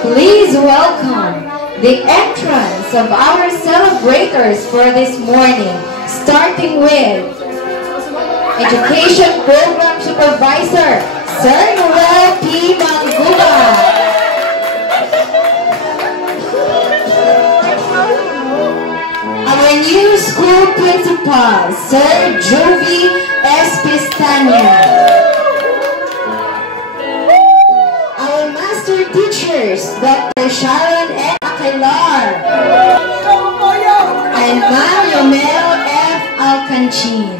Please welcome the entrance of our celebrators for this morning, starting with Education Program Supervisor, Sir Noel P. Manguba. Our new school principal, Sir Jovi S. Pistania. Teachers, Dr. Sharon N. Aquilar and Ma'am Yomel F. Alcanchin.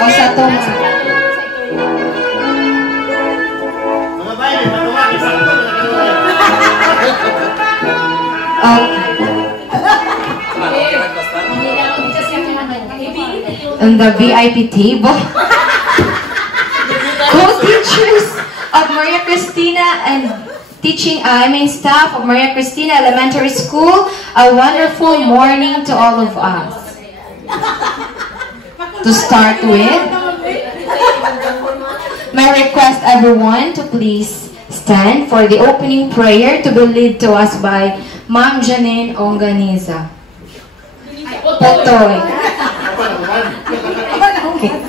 O sa toma. Okay. On the VIP table, co-teachers of Maria Cristina and staff of Maria Cristina Elementary School, a wonderful morning to all of us. To start with, may request everyone to please stand for the opening prayer to be led to us by Ma'am Janine Onganiza. Potoy.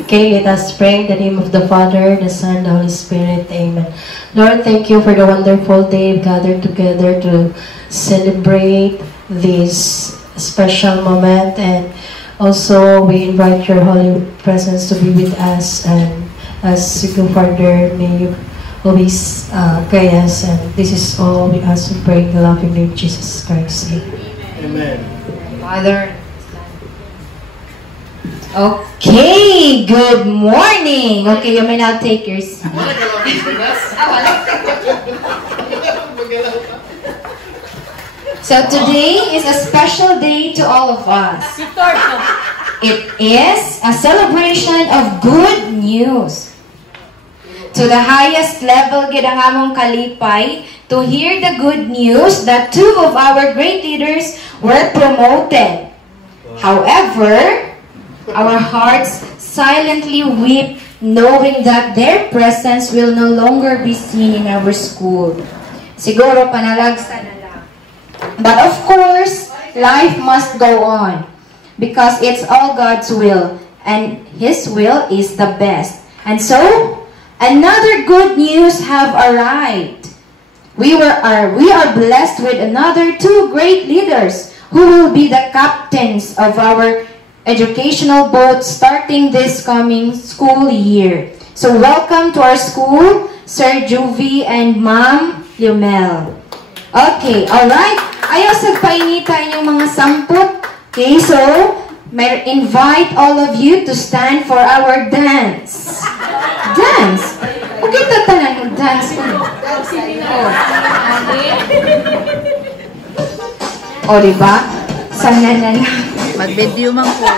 Okay, let us pray in the name of the Father, the Son, the Holy Spirit. Amen. Lord, thank you for the wonderful day we've gathered together to celebrate this special moment, and also we invite your holy presence to be with us, and as we go further, may you always guide us, and this is all we ask and pray in the loving name of Jesus Christ. Amen. Father. Okay, good morning. Okay, you may now take your seat. So today is a special day to all of us. It is a celebration of good news. To the highest level, gid ang among kalipay to hear the good news that two of our great leaders were promoted. However, our hearts silently weep knowing that their presence will no longer be seen in our school. Siguro panalagsa na lang. But of course, life must go on because it's all God's will, and His will is the best. And so, another good news have arrived. We are blessed with another two great leaders who will be the captains of our educational boat starting this coming school year. So welcome to our school, Sir Jovi and Ma'am Yomel. Okay, alright. Ayaw sagpainitan yung mga samput. Okay, so may invite all of you to stand for our dance. Dance? Okay, tatanan yung dance ko. O, diba? Sana na lang. Mag-video man po.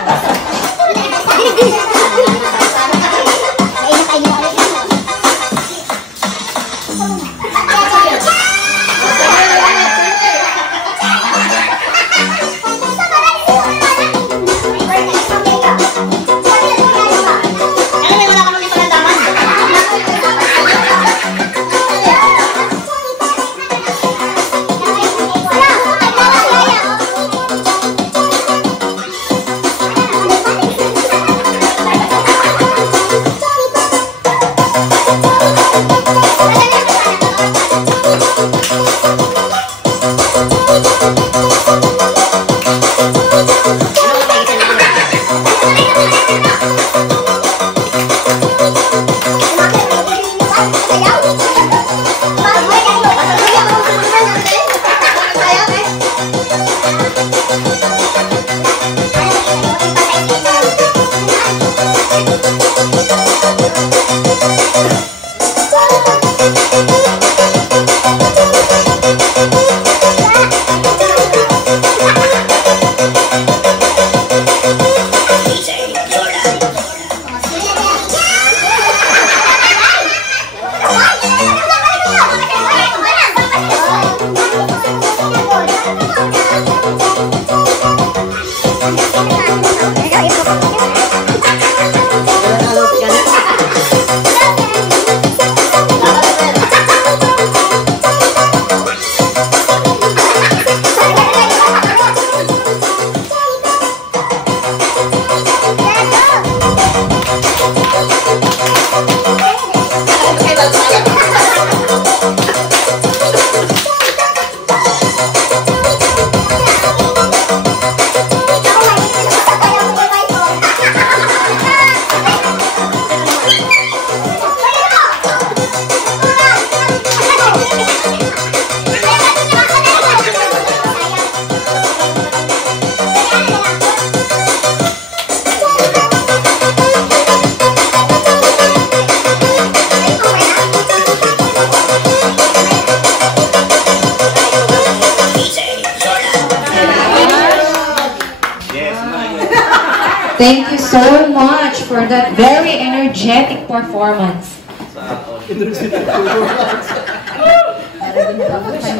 Thank you so much for that very energetic performance.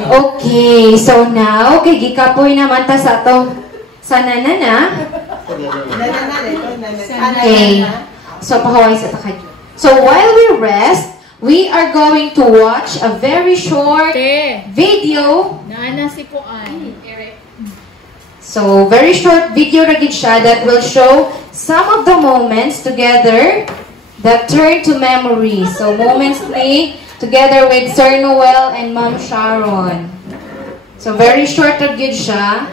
Okay, so now, kay gikapoy naman ta sa to. Sa nanana. Okay. So, pahaway sa takay. So, while we rest, we are going to watch a very short video. Naana si Kuan. So, very short video na gid siya that will show some of the moments together that turn to memory. So, moments ni together with Sir Noel and Ma'am Sharon. So, very short na gid siya.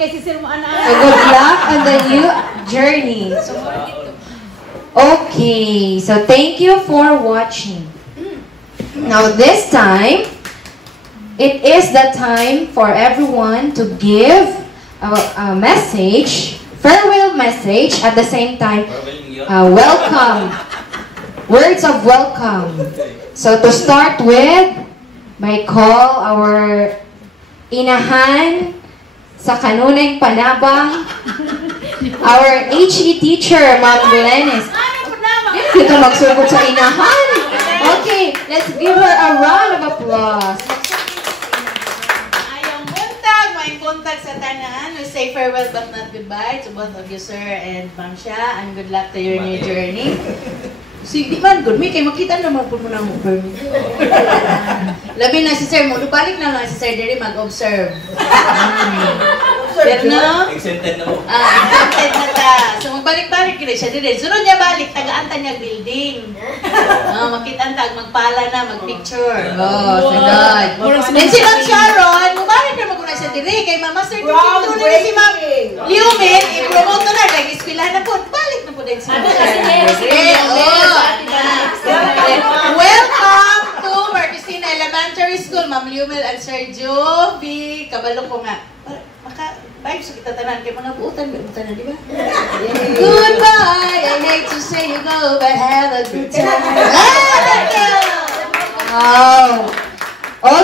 So good luck on the new journey. Okay, so thank you for watching. Now this time, it is the time for everyone to give a message, farewell message, at the same time, welcome, words of welcome. So to start with, may call our inahan sa kanunay panabang, our HE teacher, Ma'am Glenis. Dito magsugod sa inahan. Okay, Let's give her a round of applause. Ayong buntag, may buntag sa tanan. We say farewell but not goodbye to both of you, sir and Ma'am Sha, and good luck to your new journey. Si di man good, may kay makita naman po mo na mo permit. Labi na si sir mo, balik na lang si sir diri mag-observe. Pero no? Exempted na mo. Exempted na ta. So magbalik-balik kini siya diri. Sunod niya balik, tagaan niya building. Makita tag magpala na, magpicture. Sunod. Then si Ma'am Sharon, mabalik na maguna siya diri kay Mama Sir. Si Ma'am Liumin, i-promote na nag-eskwelahan na po. Balik na po din si Ma'am Sharon. Welcome to Marquesina Elementary School, Ma'am Liumil and Sir Jovi. Kabalo ko nga. Baik, so kita tanan kay mga buutan na, di ba? Goodbye! I hate to say you go, but have a good time. Oh.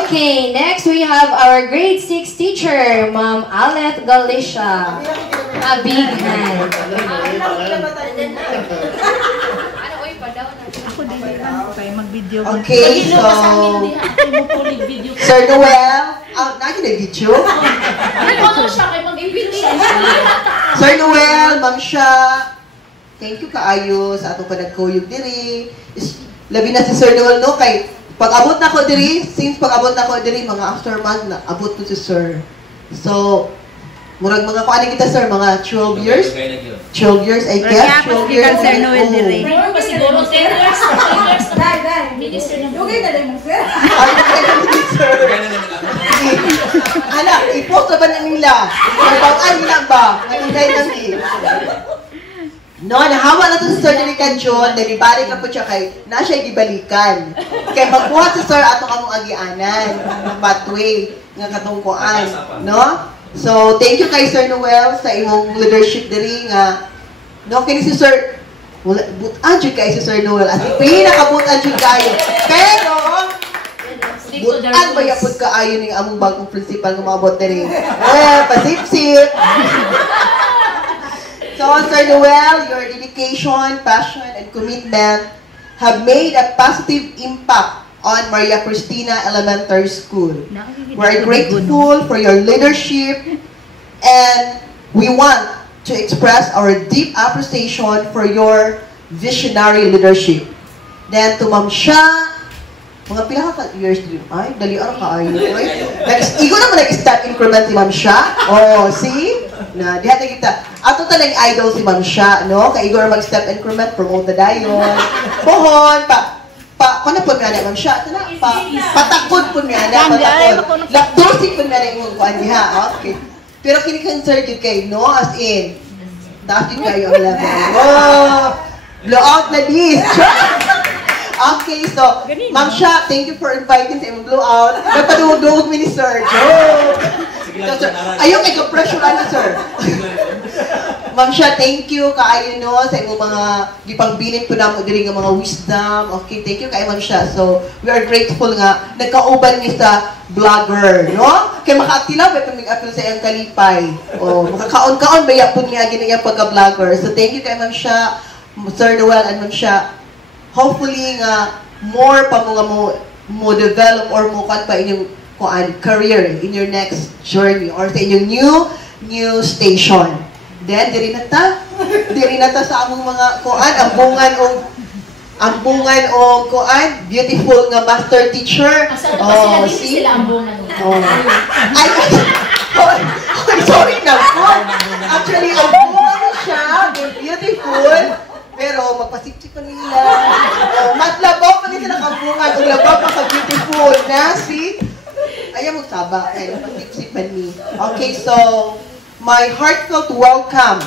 Okay, next we have our grade 6 teacher, Ma'am Alet Galicia. A big hand. Okay, so Sir Noel, naki na video. Sir Noel, Ma'am Sha, thank you kaayo sa atong panagkuyog diri. Labi na si Sir Noel no kay pag-abot na ko diri, since pag-abot na ko diri mga after month na abot ko si Sir. So murag mga kuan kita sir, mga 12 years. 12 years, I guess. 12 years. Sir Noel diri. Siguro 10 years. Minister na. Okay na lang mo, sir. Hala, i-post na ba na nila? Nagpang-an nila ba? Nagingay lang eh. No, nahawa na ito sa Sir Delican John, dahil ibalik na po siya kay, na siya ibalikan. Kaya magbuhat sa Sir ato kamong agianan, ng pathway, ng katungkuan. No? So, thank you kay Sir Noel sa imong leadership diri nga. No, kini si Sir, butan dyan kayo si Sir Noel. At pinakabutan dyan kayo. Pero, butan ba yapod kaayo ni among bagong principal ng mga bot diri? Pasip-sip. So, Sir Noel, your dedication, passion, and commitment have made a positive impact on Maria Cristina Elementary School. We're grateful for your leadership, and we want to express our deep appreciation for your visionary leadership. Then to Ma'am Sha, mga pila ka years din. Ay, dali ara ka ayo. Igo naman nag-start increment si Ma'am Sha. Oh, see? Na diha ta kita. Ato ta nang idol si Ma'am Sha, no? Kay Igor mag-step increment, promote the dayon. Pohon kung po nga na Ma'am Sha, patakod po nga na, patakod. Lakdosin po nga na yung kuhan niya, okay. Pero kini-concern yun kayo, no? As in, taas yun kayo ang level. Oh! Blow out na this! Okay, so, Ma'am Sha, thank you for inviting sa imong blow out. Napaduwag-duwag mi ni Sir. Joke! So, ayaw kay ka-pressure na, Sir. Ma'am Sha, thank you kaayo no sa imong mga gipangbilin po namo diri nga mga wisdom. Okay, thank you kay Ma'am Sha. So, we are grateful nga nagkauban ni sa vlogger, no? Kay makaatilaw ba paming apil sa iyang kalipay. Oh, makakaon-kaon ba yapon nga ginaya pagka-vlogger. So, thank you kay Ma'am Sha, Sir Noel and Ma'am Sha. Hopefully nga more pa mo develop or mo kan pa inyong career in your next journey or sa inyong new station. Then, diri na ta sa among mga kuan, ambungan o kuan, beautiful nga master teacher. Oh, see? Sila ambungan. Oh. Ay, sorry na po. Actually, ambungan siya, beautiful. Pero, magpasipsip pa nila. Matlabaw pa nila nakambungan, kung labaw pa ka-beautiful na, see? Ayaw magsaba, kaya magpasipsip pa ni. Okay, so, my heartfelt welcome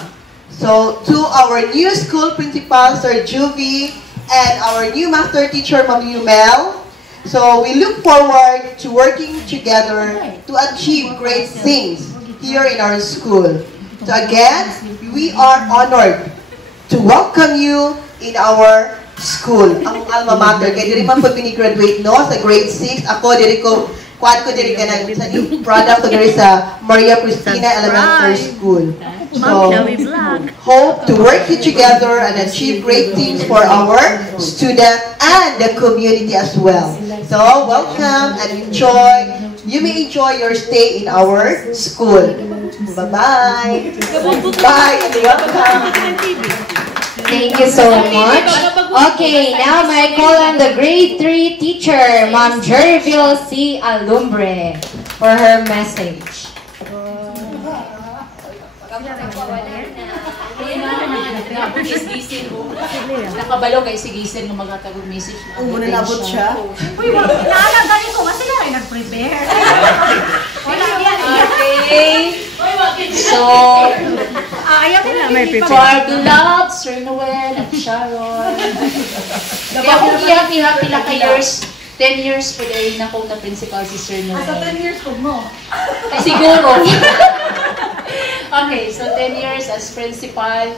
to our new school principal, Sir Juvie, and our new master teacher, Ma'am Yumel. So we look forward to working together to achieve great things here in our school. So again, we are honored to welcome you in our school. Ang alma mater, kaya diri man po graduate no, sa grade 6. Ako, diri ko ka ng product ko diri sa Maria Cristina Elementary School. So, hope to work together and achieve great things for our students and the community as well. So, welcome and enjoy. You may enjoy your stay in our school. Bye-bye. Bye and welcome. Thank you so much. Okay, now may call on the grade 3 teacher, Ma'am Jerville C. Alumbre, for her message. Nakabalo kay si Gisin ng mga tagong-message. Muna nabot siya. Uy, naalagay ko. Kasi lang ay nag-prepare. Wala yan. Okay. So, Ayaw ko na may for the love, Sir Noel at Sharon. Kaya kung happy lang kay yours, 10 years po rin ako na principal si Sir Noel. Asa 10 years ko mo? Siguro. Okay, so 10 years as principal.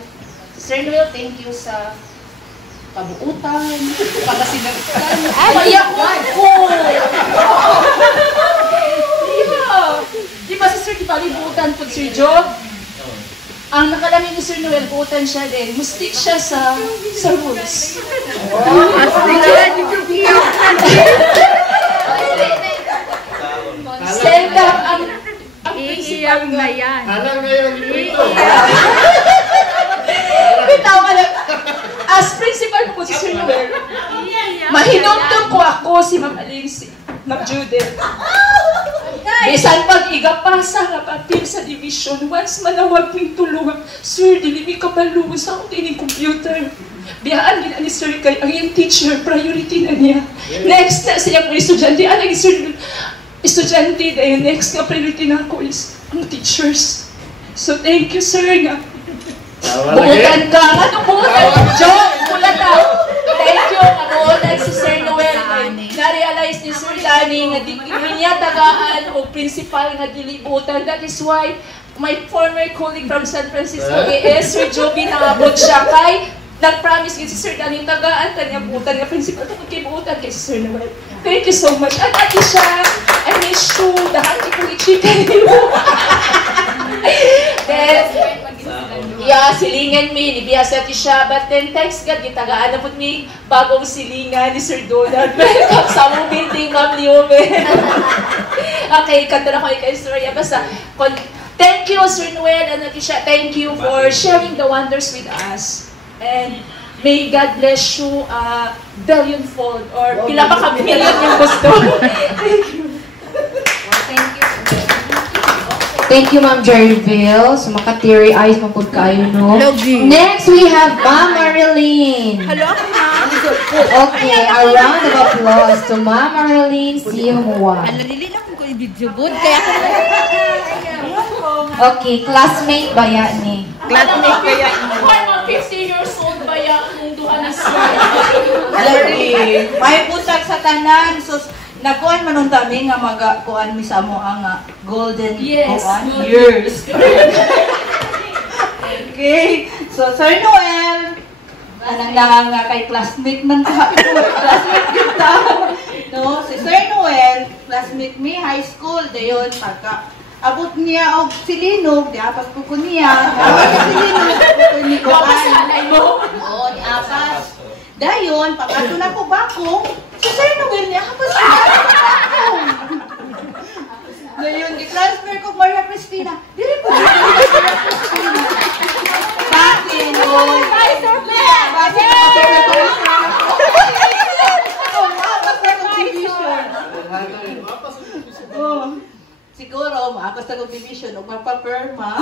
Sir Noel, thank you sa kabuutan, pagkasinagtan. Ay, ako! Di ba si Sir Kipalibutan po, Sir Job? Ang nakalamin ni Sir Noel, buutan siya din. Mustik siya sa rules. Stand up ang principal na yan. Alam ngayon dito. Bitaw ka lang. As principal po si Sir Noel, mahinumdum ko ako si Ma'am Alinsi, Ma'am Judith. Bisan pag-igapasa nga patil sa division, once manawag ng tulungan, Sir, dili mi kabalo sa akong tining computer. Biyaan nila ni Sir kay ang yung teacher, priority na niya. Next na siya po estudyante, anong Sir, estudyante dahil next nga priority na ako is ang teachers. So thank you, Sir, nga. Buutan ka! Anong buutan? Joke! Buutan ka! Thank you! Buutan si Sir Noel. Na-realize ni Sir Danny nga di niya tagaan o principal nga dilibutan. That is why my former colleague from San Francisco, Sir Joby, nangabot siya kay nag-promise si Sir Danny tagaan kanya buutan nga principal. Tapos kay buutan kay Sir Noel. Thank you so much. At ati siya, I miss you. Dahan ko i-chicken niyo. Then, yeah, silingan mi, nibiyasa ti siya, but then thanks God, gitagaan na po ni bagong silingan ni Sir Donald. Welcome sa mong building, Ma'am Liome. Okay, kanta na ko kay istorya. Basta, thank you, Sir Noel, and Natisha, thank you for sharing the wonders with us. And may God bless you billionfold, or pila pa ka-billion yung gusto. Thank you. Thank you. Thank you, Ma'am Jerville. So, maka-teary eyes mapod kayo, no? Next, we have Ma'am Marilyn. Hello, ma'am. Okay, a round of applause to Ma'am Marilyn Sihumwa. Nalili na ko yung video good, kaya ako Okay, classmate ba yan ni? Classmate kaya mo. 50 years old ba yan kung duha na siya? May pusak sa tanan, so nagkuhan man nung dami nga magakuhan mi sa mo ang golden years. Okay, so Sir Noel, anang nga kay classmate man ta, classmate kita. No, si Sir Noel, classmate mi high school dayon pagka abot niya og silinog, di apas ko niya. Silinog ko ni ko ay mo. Oh, di apas. Dayon pagkato na ko bakong, si Sir Noel niya apas ko bakong. Dayon i-transfer ko Maria Cristina. Dili ko. Bakit mo? Ay, Sir Noel. Bakit mo? Siguro, maakos na kong division o mapaperma.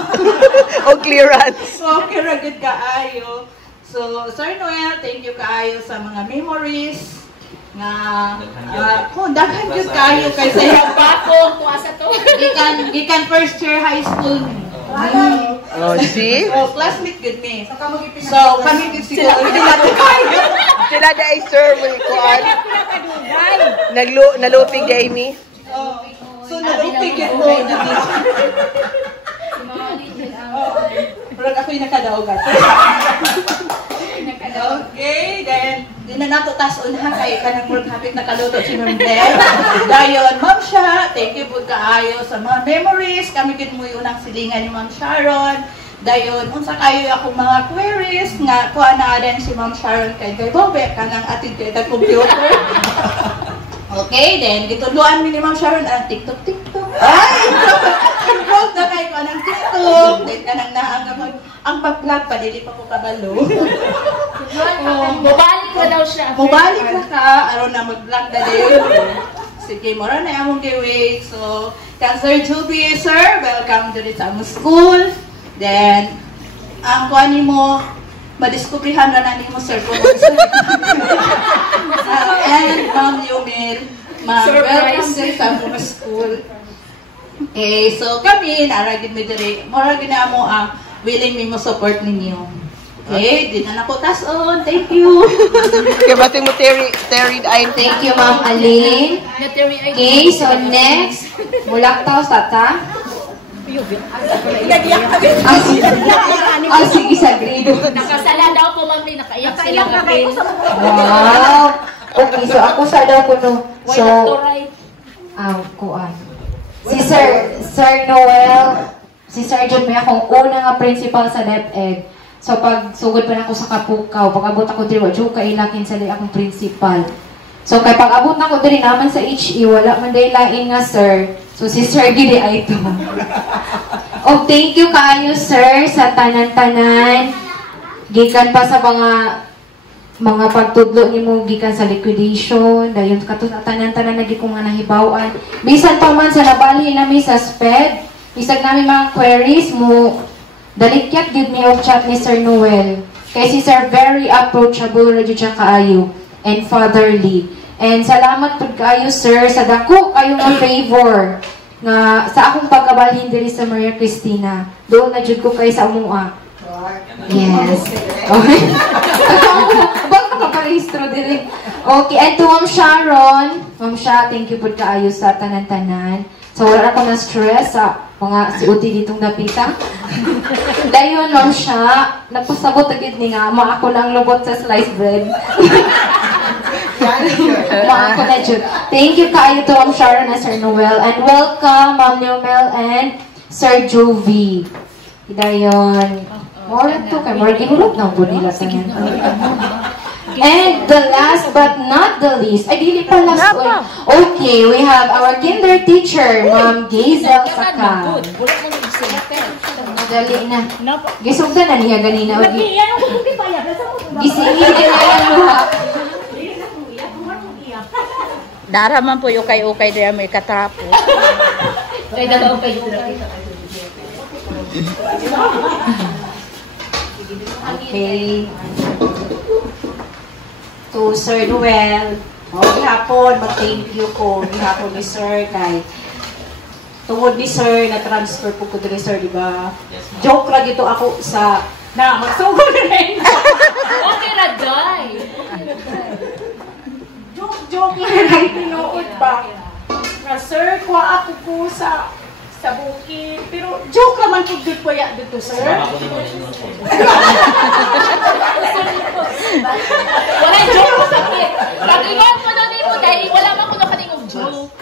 O clearance. Okay, ragod kaayo. So, Sir Noel, thank you kaayo sa mga memories nga daghan gyud kaayo kay sa iyang bakong tuasa to. Gikan first year high school. Oh, see? So, classmate good me. So, kami good siguro. Sila na ay sir, may kuhan. Nalupig kay Amy. So, nalupigin mo. Pero ako'y nakadaogat. Okay, then, di na nato tason ha, kay kanang murag hapit na kaluto si Ma'am Del. Dayon, Ma'am Sha, thank you po kaayo sa mga memories. Kami kin mo yung unang silingan ni Ma'am Sharon. Dayon, unsa kayo ako mga queries nga kuha na din si Ma'am Sharon kay Bobe kanang atid kay computer. Okay, then gituluan mi ni Ma'am Sharon ang TikTok. Ay! Involved na kayo ko ng TikTok. Then kanang naang ang pag-vlog pa, dili pa ko kabalo. Mubalik na daw siya. Mubalik na ka, aron na mag-vlog na din. Sige, mora na among giveaway. So, Sir Juby, sir, welcome to sa among school. Then, ang kuha ni mo, madiskubrihan na ni mo, sir, kung and Ma'am Yumil, Ma'am, welcome to sa among school. Okay, so kami, naragin mo diri, mora gina mo willing mi mo support ninyo. Okay, di na po tason. Thank you. Okay, bating mo Terry ay Thank you, Ma'am Aline. Okay, so next, mulaktaw sa ta. Sige, sa grade. Nakasala daw po, ma'am, nakaiyak sila kami. Wow. Okay, so ako sa daw ko no. So, kuan. Si Sir Noel, si Sir John may akong una nga principal sa DepEd. So pag sugod pa na ako sa Kapukaw, pag abot ako diri, wala ka ilakin sa akong principal. So kay pag abot na ako diri naman sa HE, wala man day lain nga sir. So si Sir Gidi ay ito. Oh, thank you kayo sir sa tanan-tanan. Gikan pa sa mga pagtudlo ni mo gikan sa liquidation, dayon katus tanan-tanan nagi ko nga nahibaw-an. Bisan pa man sa nabali nami sa SPED, bisag namin mga queries mo dalikyat gid mi og chat ni Sir Noel. Kay si Sir very approachable ra jud siya kaayo and fatherly. And salamat pud kaayo sir sa dako kayo nga favor nga sa akong pagkabalhin diri sa Maria Cristina. Doon na jud ko kay sa amua. Yes. Okay. Baka maparehistro diri. Okay, and to Ma'am Sharon, Ma'am Sha, thank you pud kaayo sa tanan-tanan. So wala ako na stress sa mga si Uti ditong napita. Dayon, Ma'am Sha, nagpasabot agad ni nga, ako lang lubot sa sliced bread. Ako na dyan. Thank you kaayo to Ma'am Sharon and Sir Noel. And welcome, Ma'am Noel and Sir Jovi. Dayon. More to kay more ginulot na po nila sa nga. And the last but not the least, ay dili pa last one. Okay, we have our kinder teacher, Ma'am Gazel Saka. Dali na. Gisugdan na niya ganina. Gisingin na yan luha. Dara man po yung ukay-ukay diya may katrapo. Kaya daw ukay-ukay. Okay. To Sir Noel, gihapon, mag-thank you ko. Gihapon ni Sir kay tungod ni Sir na transfer po ko diri Sir, di ba? Joke ra gito ako sa magsugod na rin. Okay na, Day. Joke lang rin tinuod ba? Na Sir, kuha ako po sa bukid. Pero joke naman po good po ya dito, Sir. Wala joke ko sakit. Pag-iwan mo na rin mo dahil wala man ko na kaningong joke.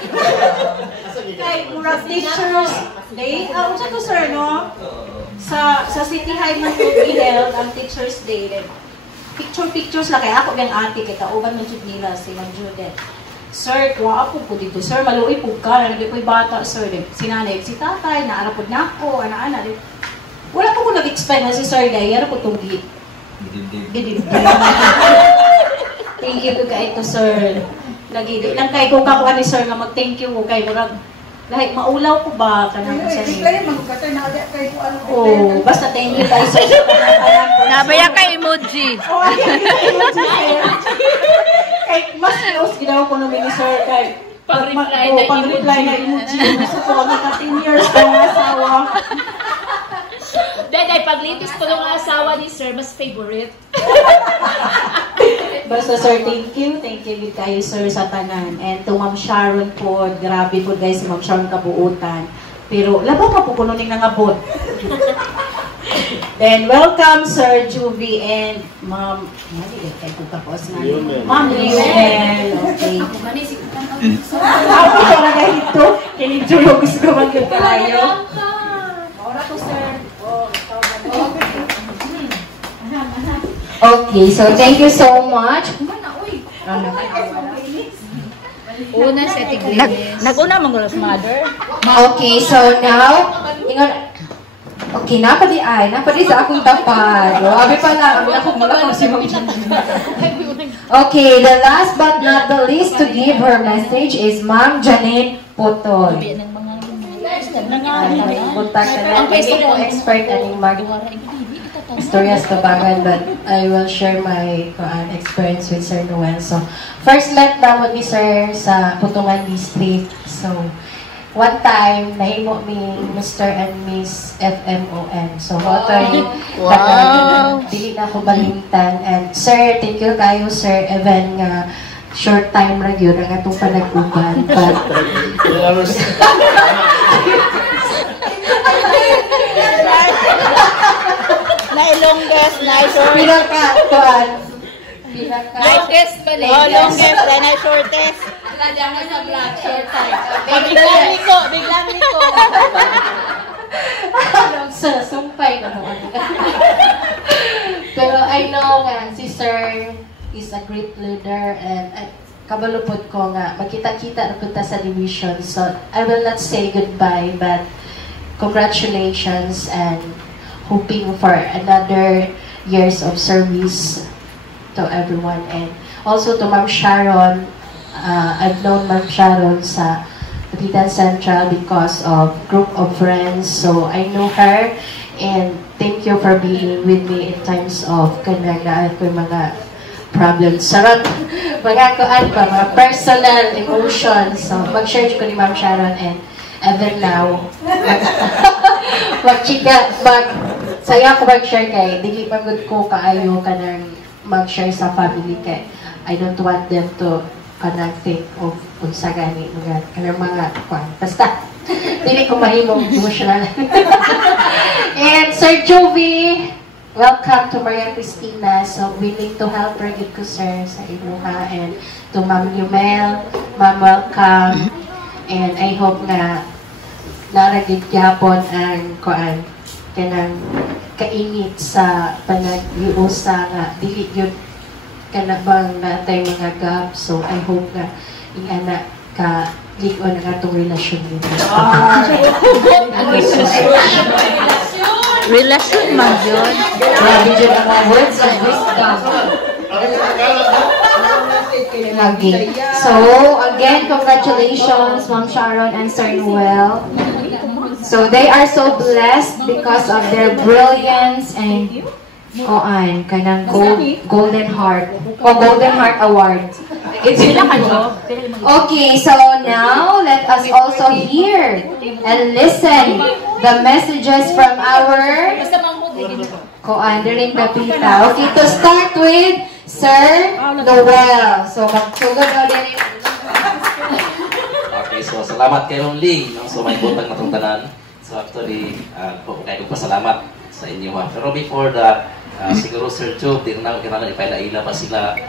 Kay murag teachers day, unsa to sir no? Sa City High man po giheld ang Teachers Day. Pictures lang kay ako gang ate kita uban man jud nila si Ma'am Judith. Sir, kuha ako po dito. Sir, maluoy po ka. Nagdi ko'y bata, sir. Si nanay, si tatay, naarapod na ako, ana-ana. Wala po ko nag-expect na si Sir Day. Yara po itong gidib. Thank you po ka ito, sir. Nagidi lang kay kung kakuha ni Sir nga mag-thank you ko kay murag. Lahit maulaw ko ba kanang sa ni? Oh, basta thank you kay Sir. Nabaya ka emoji. Kay mas close ginawa ko namin ni Sir kay Pag-reply na emoji. Gusto ko ka 10 years pa ng asawa. Dahil paglitis ko ng asawa ni Sir, mas favorite. Basta Sir, thank you with kayo Sir sa tanan. And to Ma'am Sharon po, grabe po guys si Ma'am Sharon kabuutan. Pero labaw ka po kununing nangabot. Then welcome Sir Juvie and Ma'am Ma'am Liumel. Okay. Ako para ganito. Kinidyo gusto ko magkatayo. Ora to Sir. Sige, so thank you so much. Una sa tigrilis. Nag-una mong mother. Okay, so now, ingon, okay, napadi sa akong tapad. Abi pa lang, abi ako mula si Ma'am Janine. Okay, the last but not the least to give her message is Ma'am Janine Potol. Kontak na lang. Hindi ko expert aning Istorya sa Tabangan, but I will share my experience with Sir Noel. So, first met naman ni Sir sa Putungan District. So, one time, nahimo mi Mr. and Miss FMON. So, Wow! Dili na ako balintan. And Sir, thank you kayo, Sir Evan, nga short time ra gyud ang atong panagkuban. But, longest, short. Longest ba longest, shortest. Jangan sa black short time. Biglang liko. Sumpay na naman. Pero I know nga, si Sir is a great leader and kabalupod ko nga, magkita-kita na punta sa division. So, I will not say goodbye, but congratulations and hoping for another years of service to everyone. And also to Ma'am Sharon, I've known Ma'am Sharon sa Kapitan Central because of group of friends. So I know her and thank you for being with me in times of kanang mga problems. Sarot, mga personal emotions. So mag-share ko ni Ma'am Sharon and even now, saya ko mag-share kay, dili pagod ko kaayo ka nang mag-share sa family kay I don't want them to kanang think of unsa gani mga kwan. Basta, dili ko mahimong emotional. And Sir Jovi, welcome to Maria Cristina. So, willing to help her gid ko, sir, sa iluha. And to Ma'am Yumel, Ma'am, welcome. And I hope na naragid yapon ang kuan kanang kainit sa panag-iusa nga dili yun kanabang natay mga gap. So I hope nga ingana ka ligon ang atong relasyon nito. Relasyon man yun. Grabe dyan ang mga words of wisdom. Lagi. So, again, congratulations, Ma'am Sharon and Sir Noel. So, they are so blessed because of their brilliance and kanang Golden Heart Golden Heart Award. Okay, so now let us also hear and listen the messages from our Koandaring Kapita. Okay, to start with Sir Noel. So, magsugod ulit. Okay, so salamat kay Ma'am Ling. So, may butang natong tanan. So, actually, kayo pasalamat sa inyo. Pero before that, siguro Sir Job, di na kailangan ipaila-ila pa sila.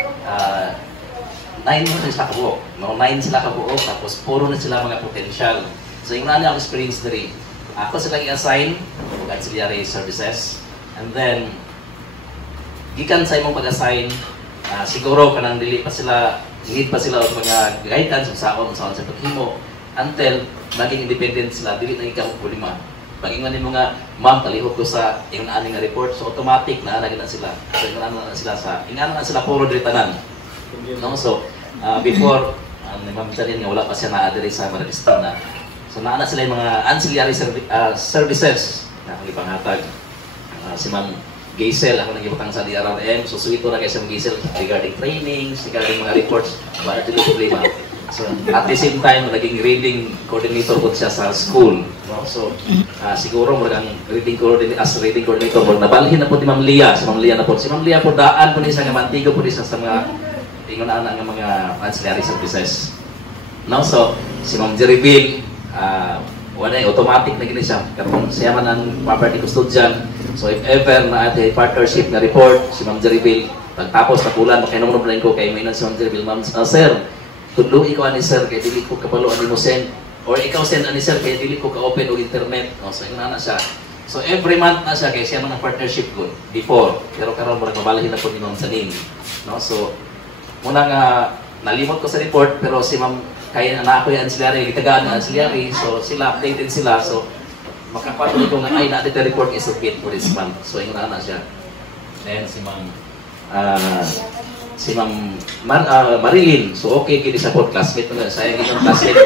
9 sila kabuo. 9 sila kabuo, tapos puro na sila mga potential. So, yung nani ako experience diri. Ako sila i-assign ng auxiliary services. And then, gikan sa imong pag-assign, siguro kanang dili pa sila, need pa sila og mga guidance sa sa paghimo until maging independent sila, dili na ikaw problema. Pag-ingon nimo nga, ma'am, palihog ko sa yung ani nga report, so automatic na na sila. So ingana na sila sa ingana na sila puro diri tanan. No, so before ma'am Janine nga wala pa siya na diri sa Maralistina. So naa na sila yung mga ancillary services na ipangatag. Si Ma'am Gaisel, ako nag-ibutang sa DRRM, so suwito na kayo sa Gaisel regarding trainings, regarding mga reports, para dito problema. So, at the same time, naging reading coordinator po siya sa school. No? So, siguro, reading coordinator, nabalhin na po ni Ma'am Lia. Si Ma'am Lia na po. Si Ma'am Lia po, daan po niya sa mantigo po niya sa mga tingunaan ng mga ancillary services. No? So, si Ma'am Jerryville, wala automatic na gini siya. Karon siya man ang property custodian. So if ever na ate partnership na report si Ma'am Jerryville, pagtapos na pulan makinom rin ko kay mainan si Ma'am Jerryville, Ma'am sir, tudloy ko ani sir kay dili ko kapalo ani mo send or ikaw send ani sir kay dili ko ka open og internet. No, so ina na siya. So every month na siya kay siya man ang partnership good before. Pero karon murag mabalahin na po ni Ma'am Sanin. No? So muna nga nalimot ko sa report pero si Ma'am kaya na ako yung ancillary, itagaan ng ancillary. So sila updated sila. So makapatuloy ko nga ay natin the report is okay for this month. So yung na siya. Then si Ma'am Marilyn, so okay kini sa pod classmate mo na sayang itong classmate.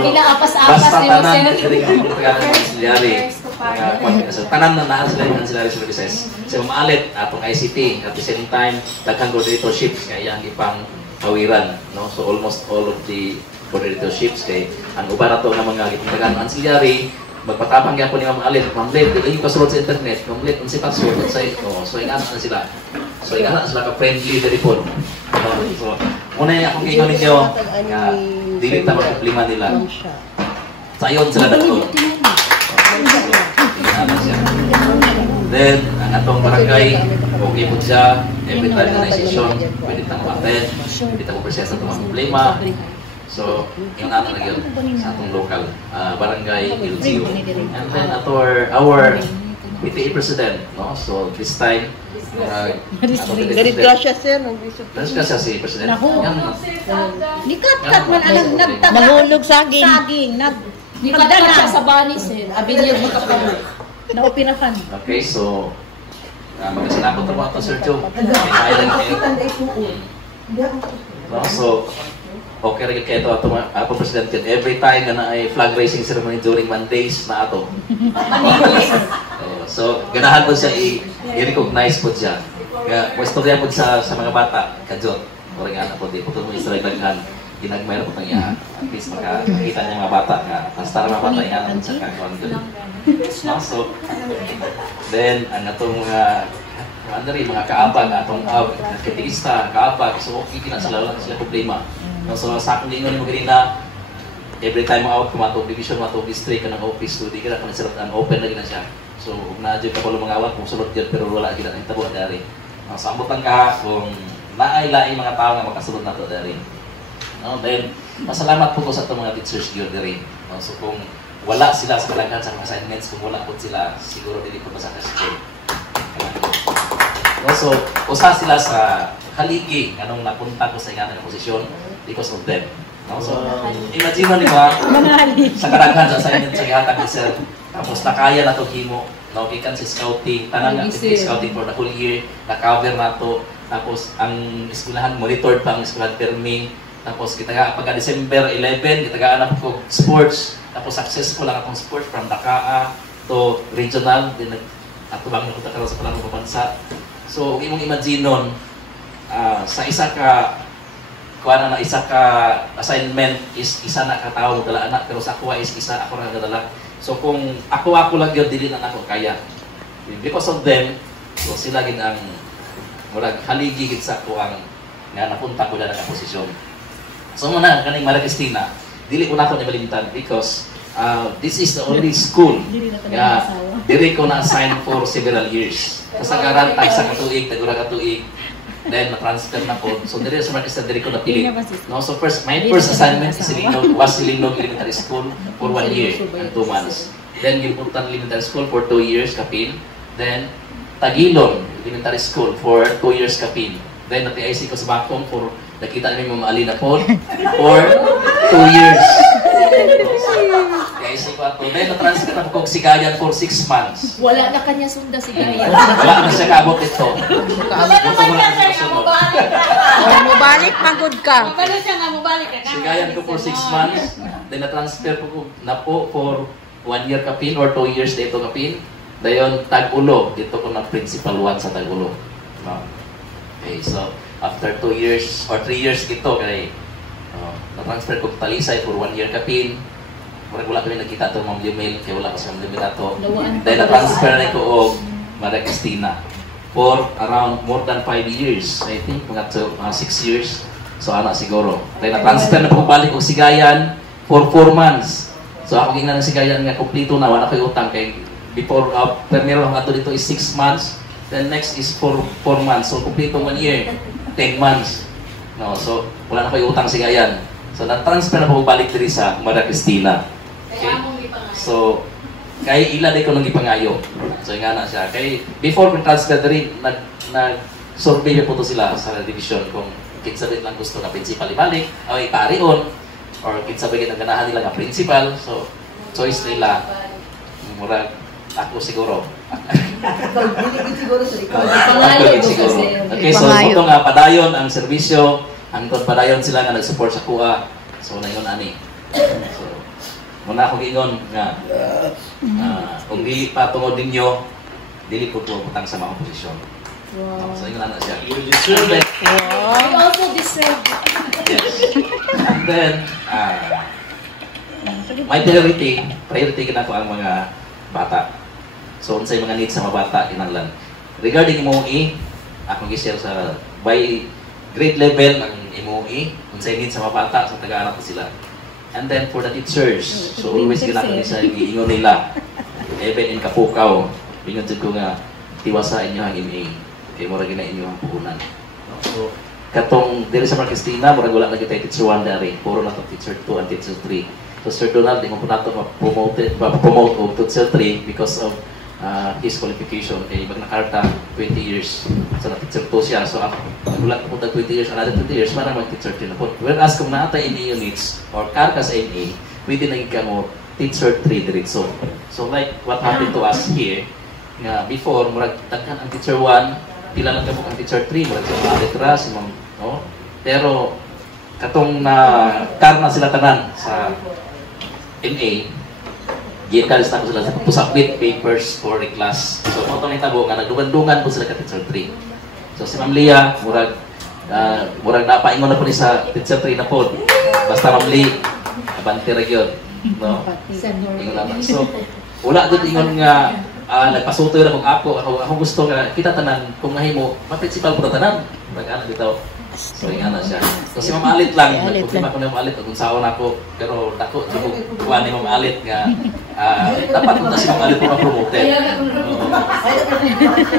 Bilang apas-apas ni Marcel. Tanan na naan sila yung ancillary services. So maalit atong ICT at the same time daghang coordinatorships kaya ang ipang kawiran, no? So almost all of the coordinatorships kay ang uban nato nga mga gitagahan ancillary magpatapang gyapon ni Ma'am Alit, Ma'am Lit, dili yung kasulod sa internet, Ma'am Lit, unsi password sa ito. So ingana na sila. So ingana sila ka friendly diri po. So muna yung akong kingon ninyo nga dili ta problema nila. Sayon sila dato. Then ang atong barangay okay po siya every time na session pwede ta ma-attend, pwede ta mo-process sa mga problema. So, yung natin na yun sa atong local barangay LGU. And then our PTA president, no? So, this time, Very gracious sir. Gracious siya si president. Nikat-kat man alam nagtaka. Nahulog saging. Nagpadala siya sa banis eh. Abiliyog magkapalo. Naupirakan. Okay, so, magkasinakot na po ito, Sir Joe. No, so, okay rin kayo ito atong president every time na ay flag raising ceremony during Mondays na ato. So ganahan po siya i-recognize po siya. Kaya istorya po sa mga bata kadjot. Ori nga po di po mo istorya daghan ginagmayro po niya at least makakita niya mga bata nga hasta mga bata nga naman sa kagawang doon. So then ang atong mga kaabag atong katiista kaabag so okay kina sila problema. So sa akin din mo ganina every time mo out kumatog division matog district kanang office to di ka na sirat an open na gina siya. So ug na jud ka pala mga awat kung sulod jud pero wala gid ang tabo dari. Sa ambutan ka kung naay-lain mga tao nga makasulod nato dari. No, then pasalamat po ko sa itong mga teachers gyud dari. So kung wala sila sa balanggan sa mga assignments kung wala po sila siguro dili po sa school. So usa sila sa haligi kanong napunta ko sa ingatan na posisyon because of them. No? So, imagine mo ba, sa karaghan sa assignment sa gihatag ni Sir, tapos nakaya na ito himo, gikan si scouting, tanang activity scouting for the whole year, na-cover na ito, tapos ang eskwelahan, monitored pa ang eskwelahan terming, tapos pagka December 11, kitagaan na po sports, tapos successful lang akong sports from Dakaa to regional, din atubang na kita karoon sa palang pabansa. So, imong imagine nun, sa isa ka assignment is isa na katao dala anak pero sa ako is isa ako ra dala. So kung ako lang gyud dili na nako kaya. Because of them, so sila gid ang murag haligi gid sa ako ang nga napunta ko dala ka posisyon. So muna kaning Maria Cristina, dili ko nako nibalimtan because this is the only school nga dili ko na assign for several years. Kasagaran tag sa katuig, tagura katuig. Then na-transfer na po. So dire sa Marquista dire ko napili. No, so my first assignment is Silinog Elementary School for 1 year and 2 months. Then Gilputan Elementary School for 2 years Kapin. Then Tagilon Elementary School for 2 years Kapin. Then nati-IC ko sa Bangkong for nakita namin Ma'am Alina po for 2 years. IC ko ato. Then na-transfer na po Sigayan for 6 months. Wala na kanya sunda Sigayan. Wala na siya kaabot ito. Mubalik magud ka. Mabalo siya nga mubalik ka. Sigayan ko for 6 months. Then na-transfer ko na po for 1 year Kapin or 2 years dito Kapin. Dayon Tag-Ulo. Dito ko na principal 1 sa Tag-Ulo. Okay, so after 2 years or 3 years dito kay na-transfer ko Talisay for 1 year Kapin. Wala kami nakita ito Ma'am Limel, kaya wala kasi Ma'am Limel ato. Then na-transfer na ko o Maria Cristina for around more than 5 years. I think mga 6 years. So anak siguro. Then na-transfer na po balik o Sigayan for 4 months. So ako gingnan ng Sigayan nga kumplito na, wala ko'y utang kay before, primero lang ato dito is 6 months. Then next is 4 months. So kumplito 1 year, 10 months. No, so wala na ko'y utang Sigayan. So na-transfer na po balik diri sa Maria Cristina. Okay? So, kay ila di ko nang ipangayo. So, nga na siya. Kay, before kung transfer rin, nag-survey po to sila sa division kung kinsabi lang gusto na principal ibalik, o iparion, or kinsabi ang ganahan nila nga principal. So, choice nila, murag, ako siguro. siguro sa ikaw. Pangayo Ako siguro. kasi. Okay, so ito nga, padayon ang serbisyo, hangtod padayon sila nga nag-support sa kuha. So, na yun, ani. So, muna ako giingon nga, kung dili pa tungod ninyo, dili ko ito putang sa mga posisyon. Wow. So, yun na siya. You deserve it. Wow. I also deserve it. Yes. And then, my priority ka na ko ang mga bata. So, unsay mga needs sa mga bata, kinahanglan. Regarding MOE, akong i-share sa by grade level ang MOE, unsay needs sa mga bata, sa taga-anak ko sila. And then for the teachers, so always kinahanglan sa giingon nila. Even in Kapukaw, ingon jud ko nga tiwasa inyo ang MA. Kay mura gina inyo ang puhunan. So, katong diri sa Marquestina, mura wala na kita teacher 1 dari, puro na to teacher 2 and teacher 3. So Sir Donald, di mo po nato ma-promote o teacher 3 because of his qualification. Kay mag nakarta 20 years. So na teacher 2 siya. So ako, wala po 20 years, another 20 years, para mag-teacher 3 na po. Whereas kung naatay MA units or karka sa MA, pwede na ka mo teacher 3 diretso. So like what happened to us here, nga before, murag tagkan ang teacher 1, pila lang ka po ang teacher 3, murag sa mga letra, si ma'am, no? Pero, katong na karna sila tanan sa MA, gi-encourage na ko sila to submit papers for the class. So, kung itong itabo nga, nagdungan-dungan po sila ka teacher 3. So, si Ma'am Lia, murag napaingon na po ni sa teacher 3 na po. Basta Ma'am Lia, abante ra gyud, no? Ingon naman. So, wala gud ingon nga nagpasutoy ra kog ako gusto nga kita tanan kung mahimo ma-principal po tanan. Mag-ana bitaw. So, nga na siya. So, si Ma'am Alit lang, nagpupima ko na Ma'am Alit kung saan ako, pero dako, tuwa ni Ma'am Alit nga, dapat kung na si Ma'am Alit po ma-promoted.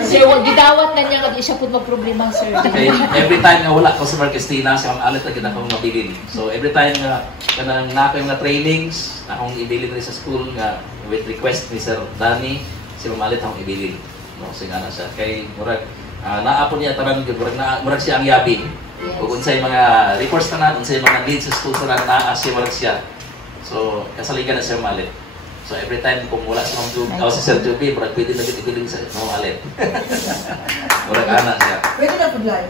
Sir, wag gidawat na niya, kasi siya po mag-problema, sir. Okay, every time nga wala ko sa Marquestina, si Ma'am Alit na ginakong mabilin. So, every time nga, kanang na ako yung mga trainings, akong ibilin rin sa school nga, with request ni Sir Danny, si Ma'am Alit akong ibilin. No, so, nga na siya. Kay Murag, naapon niya tanan murag siya ang yabi. Kung unsay mga reports tanan, unsay mga needs sa school tanan, naa siya murag siya. So, kasaligan na siya malit. So, every time kung wala si Ma'am Juby, o si Sir Juby, murag pwede na gitigiling sa Ma'am Alit. Murag ana siya. Pwede na po live.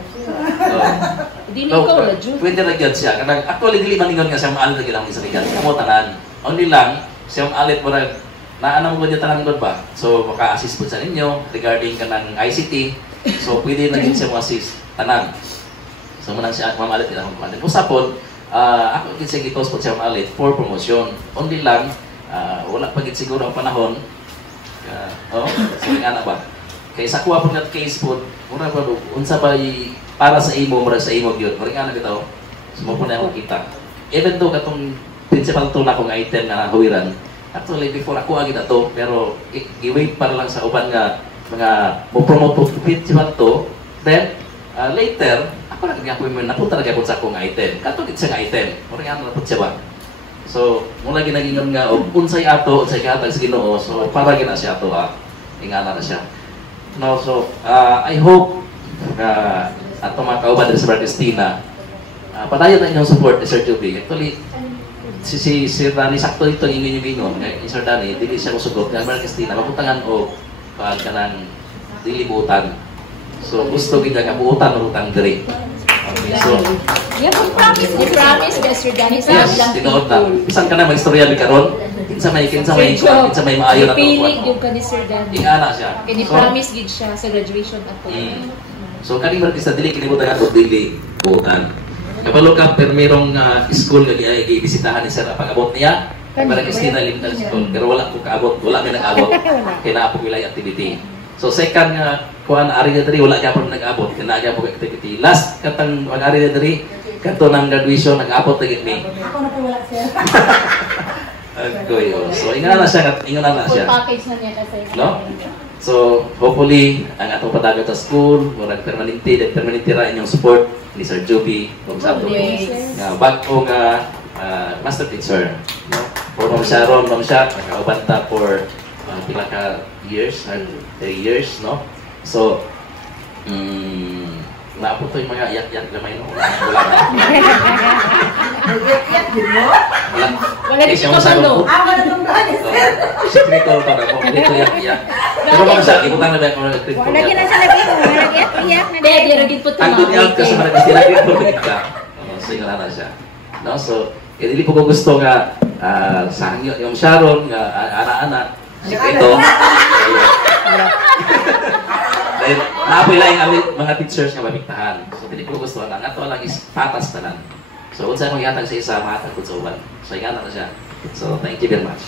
Hindi na ikaw na, Juby. Pwede na gyud siya. Kanang actually dili man ingon nga siya Ma'am Alit lagi lang isa ligan. Kamo tanan. Only lang siya Ma'am Alit murag naanam ko niya tanan doon ba? So, maka-assist po sa ninyo regarding kanang ICT. So, pwede na din siya mo-assist. Tanan. So, manang siya, Ma'am Alit, ilang kumalit. Usapon, ako kinsa gitos po siya Ma'am Alit for promotion. Only lang, wala pa gid siguro ang panahon. So, nga na ba? Kaya sa kuha po nga case po, muna ba, unsa ba para sa imo, mura sa imo yun. Mura nga na bitaw. So, mo po na yung kita. Even though katong principal to na kong item na huwiran, actually, before ako agad ato, pero i-wait para lang sa uban nga mga mo-promote po principal to, then later, ako napunta na po sa akong item. Katugid siya nga item. Mura nga na po siya ba? So, mula ginagingon nga, unsay ato, unsay katag sa Ginoo, so para gina siya ato, ingana na siya. No, so, I hope ato mga kauban sa Marquestina, padayon na inyong support ni Sir Juby. Actually, si Sir Danny, sakto ito yung inyong gingon. Sir Danny, dili siya musugot nga Marquestina, mabutangan o kanang dilibutan. So, gusto kita nga buutan o utang diri. Okay, so, You promise, Mr. Danny. yes, tinood na. Bisan ka na mag-istorya ni karon. Kinsa may maayo na Pipilig yung ka ni Sir Danny. Ingana siya. Kini-promise gid siya sa graduation ato. So, kaning Marquestina, dili kinibutan ako, dili buutan. Kabalo ka, pero mayroong school nga i-bisitahan ni Sir pag-abot niya. Marquestina Elementary School. Pero wala ko kaabot, wala may nag-abot. Kaya na po wilay activity. So second nga, kuha na ari na diri, wala ka po nag-abot. Kaya na po activity. Last, katang mag-ari na diri, kato ng graduation, nag-abot na gitni. Ako na po wala siya. Okay, so ingon na siya, Full package na niya kasi. No? So, hopefully, ang atong padagat sa school, murag permanente ra inyong support ni Sir Juby, kung sa ato nga bago nga master teacher, no? For Ma'am Sharon, Ma'am Shak, nakaubanta for pila ka years, 3 years, no? So, napo to yung mga iyak-iyak gamay, no? Wala na. Iyak-iyak din mo? Wala din siya kapalo. Wala itong galis. Secreto pa na po, dito iyak-iyak. Pero Ma'am Shak, ibutang na ba ako ng Wala gid na sa lagi ko, iyak na. Hindi, ragid po ito. ang dunyag ka sa mga kastilagin po ka. So, yung na siya. No? So, hindi po ko gusto nga sa hangyo, yung Sharon, nga ana-ana, sikreto. Dahil naapoy lang yung mga teachers nga mabigtahan. So, hindi ko gusto na. Nga to lang is patas na lang. So, kung saan magyatag sa isa, matagod sa uban. So, ingatan na siya. So, thank you very much.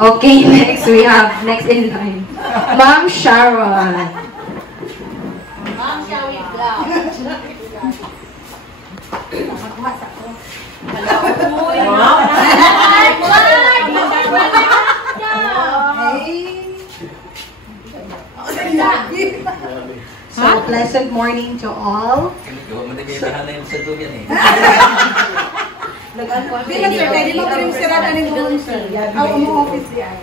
Okay, next we have, next in line, Ma'am Sharon. Ma'am, shall we vlog? So, pleasant morning to all. Bilang sir, pwede mo rin sira na rin mo sir. Office yan.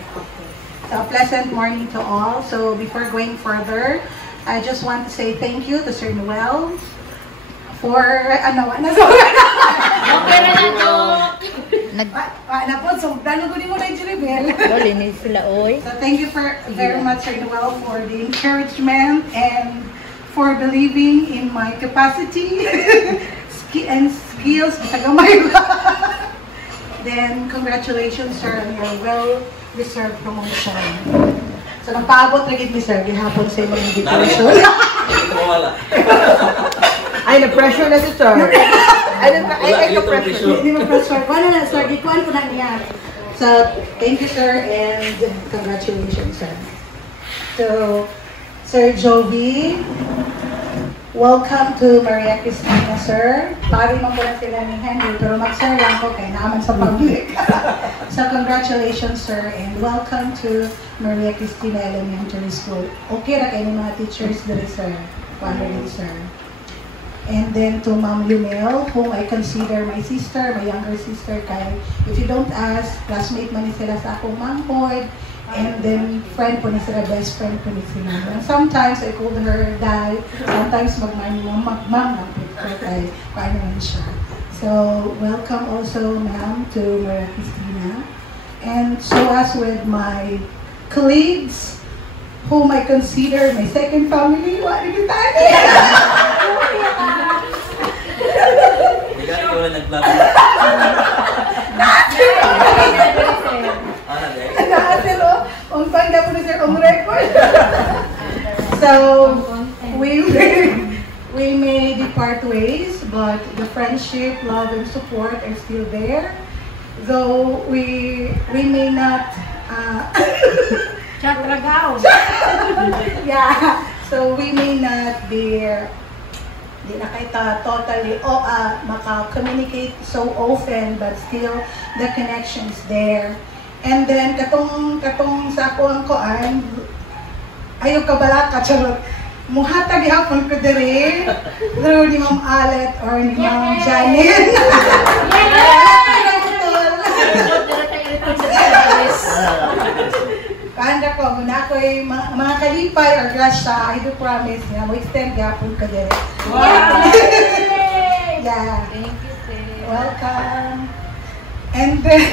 So, pleasant morning to all. So, before going further, I just want to say thank you to Sir Noel for, Okay na na to. so, dalo ko din mo na yung Jiribel. Linis sila oy. So, thank you very much, Sir Noel, for the encouragement and for believing in my capacity and skills. Then, congratulations, sir, on your well-deserved promotion. So, nagpaabot rin ni sir, gihapon sa imong invitation. Ay, na-pressure na si sir. Ay, na-pressure. Hindi ma-pressure. Wala na, sir. Gikuan ko na niya. So, thank you, sir, and congratulations, sir. So, Sir Jovi, welcome to Maria Cristina, sir. Pari mo po na sila ni Henry, pero mag-sir lang ko kaya naman sa public. So, congratulations, sir, and welcome to Maria Cristina Elementary School. Okay na kayo mga teachers dali, sir. Quality, sir. And then to Ma'am Lumel, whom I consider my sister, my younger sister, kay if you don't ask, classmate man ni sila sa akong manghood, and then friend po ni sila, best friend po ni sila. And sometimes I called her Dad, sometimes mag-ma'am lang po kay paano man siya. So, welcome also, ma'am, to Maria Cristina. And so as with my colleagues, whom I consider my second family, what did you tell me? So, we may depart ways, but the friendship, love, and support are still there. Though we may not yeah, so we may not be di na kita totally maka-communicate so often, but still the connection is there. And then katong sa ako ang koan, ayaw kabalaka, charot. Muhatag ihapon ko diri through ni Ma'am Alet or ni Ma'am Janet. Kanda ko, muna ako'y mga kalipay or grasya, I do promise nga, mo extend gapon ka diri. Yeah. Thank you, sis. Welcome. And then,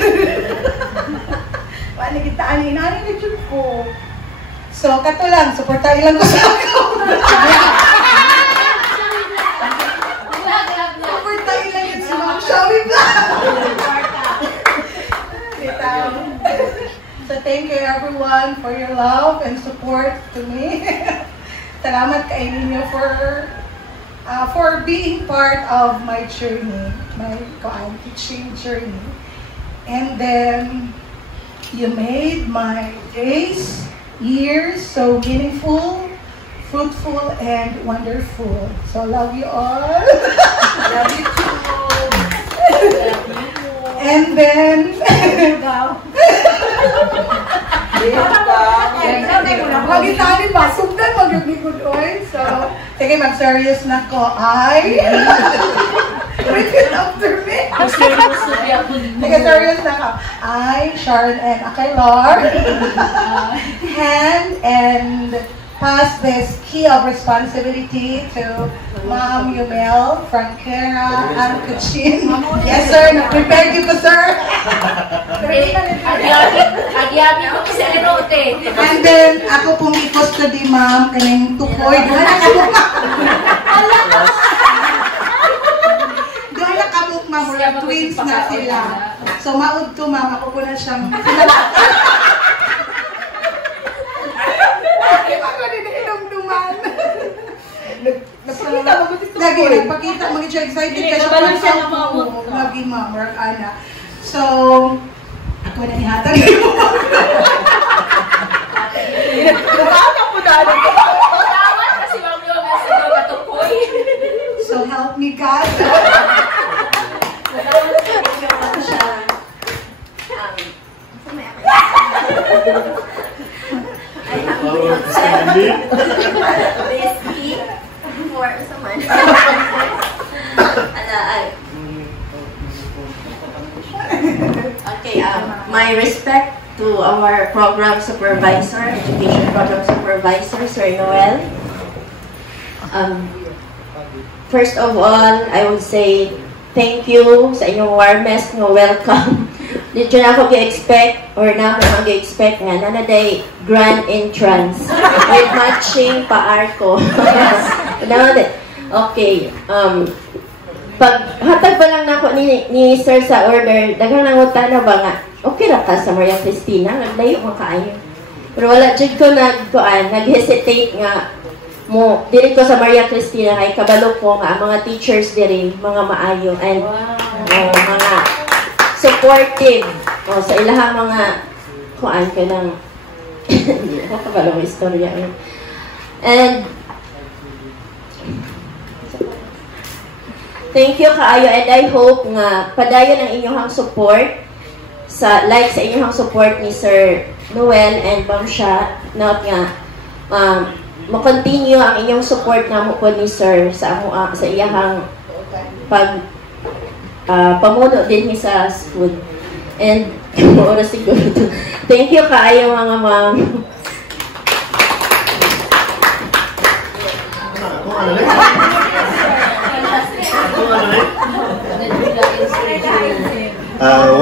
wala kita ani na jud ko. So, kato lang, supportahin lang ko sa ako. Supportahin lang yun si Ma'am Shawi So, thank you everyone for your love and support to me. Salamat kay ninyo for being part of my journey, my teaching journey. And then, you made my days, years so meaningful, fruitful, and wonderful. So, love you all. Love you too. And then, Mag-itali ba? Sugdan mag-ibigod oy. So, sige, mag-serious na ko. Ay! Repeat after me. Sige, serious na ka. I, Sharon and Akaylor, hand and pass this key of responsibility to Ma'am Yumel, Franquera, and Kuchin. Yes, sir. Prepare you ko, sir. Agyabi ko sa erote. And then, ako pumikos ko di ma'am, kanyang tukoy. Doon na kamuk, ma'am. Twins na sila. So, maud ko, ma'am. Ako po na siyang lagi, nagpakita, mag-siya excited ka siya lagi, ma'am, work, ana. So, ako na ihatag. Kasi ma'am yung nasa katukoy. So, help me, God. Whiskey for someone. Okay, my respect to our program supervisor, education program supervisor, Sir Noel. First of all, I would say thank you sa inyong warmest no welcome. Dito na ako gi-expect or naman ako gi-expect nga nanaday grand entrance with matching pa-arco. Okay. Pag hatag pa lang nako ni Sir sa order, daghang nangutan na ba nga, okay ra ka sa Maria Cristina, naglayo mo kaayo. Pero wala jud ko nag-hesitate nga mo diri ko sa Maria Cristina kay kabalo ko nga ang mga teachers diri mga maayo and mga supportive sa ilahang mga kuan ka ng hindi ako kabalo ng istorya and thank you kaayo and I hope nga padayon ang inyong support sa inyong support ni Sir Noel and Ma'am Sha not nga ma-continue ang inyong support nga mo po ni Sir sa iyahang pamuno din ni sa school. And, oras siguro ito. Thank you kaayo mga ma'am.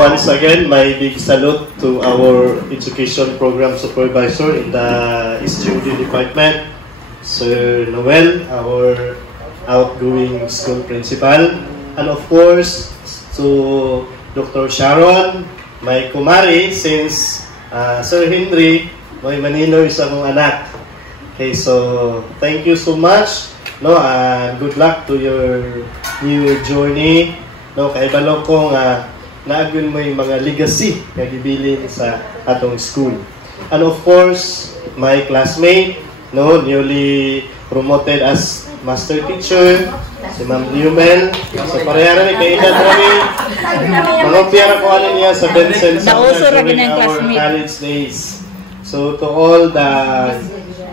Once again, my big salute to our education program supervisor in the SGUD department, Sir Noel, our outgoing school principal, and of course to Dr. Sharon, my kumari, since Sir Henry, may Manilo is akong anak. Okay, so thank you so much, no, and good luck to your new journey. No, kay balo ko nga naagyon mo yung mga legacy nga gibilin sa atong school. And of course, my classmate, no, newly promoted as master teacher, si Ma'am Yumel. So pareha rin kay Idan rin. Mga ko ano niya sa Vincent during our college days. So to all the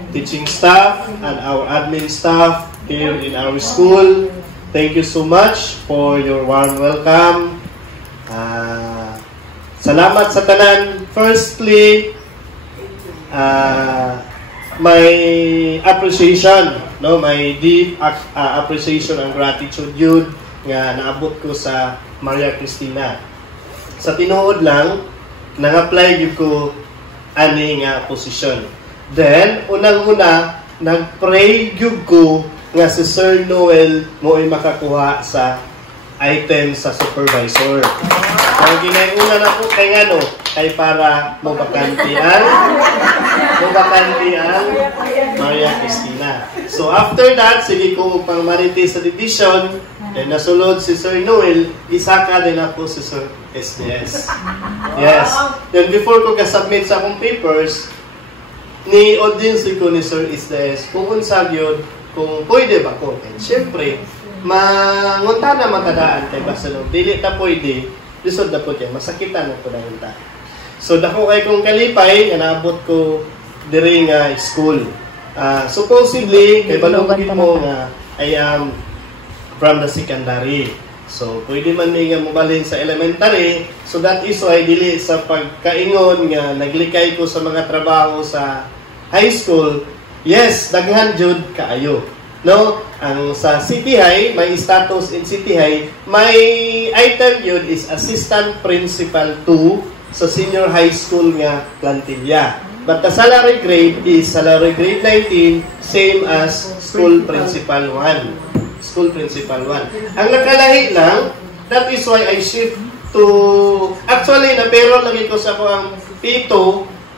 teaching staff and our admin staff here in our school, thank you so much for your warm welcome. Salamat sa tanan. Firstly, my appreciation, no, my deep appreciation and gratitude yun nga naabot ko sa Maria Cristina. Sa tinuod lang, nang-apply yun ko ani nga posisyon. Then, unang-una, nag-pray yun ko nga si Sir Noel mo ay makakuha sa item sa supervisor. So, ginayunan ako kay ano, kay para mabakantian Maria Cristina. So, after that, sige ko pang mariti sa division, then nasulod si Sir Noel, isaka din ako si Sir SDS. Yes. Then, before ko ka-submit sa akong papers, ni audience ko ni Sir SDS, kung unsag yun, kung pwede ba ko. And syempre, mangunta na matadaan kay Basalog. Dili ta pwede, lisod na po siya, masakitan na po na yun ta. So, dako kay kong kalipay, naabot ko diri nga school. Supposedly, kay balogin mo nga, I am from the secondary. So, pwede man may nga mobalhin sa elementary. So, that is why dili sa pagkaingon nga naglikay ko sa mga trabaho sa high school. Yes, daghan jud kaayo. No? Ang sa City High, may status in City High, may item yun is Assistant Principal 2 sa Senior High School nga Plantilla. But the salary grade is salary grade 19, same as School Principal 1. School Principal 1. Ang nakalahi lang, that is why I shift to, actually, na-pero lagi ko sa ako ang P2,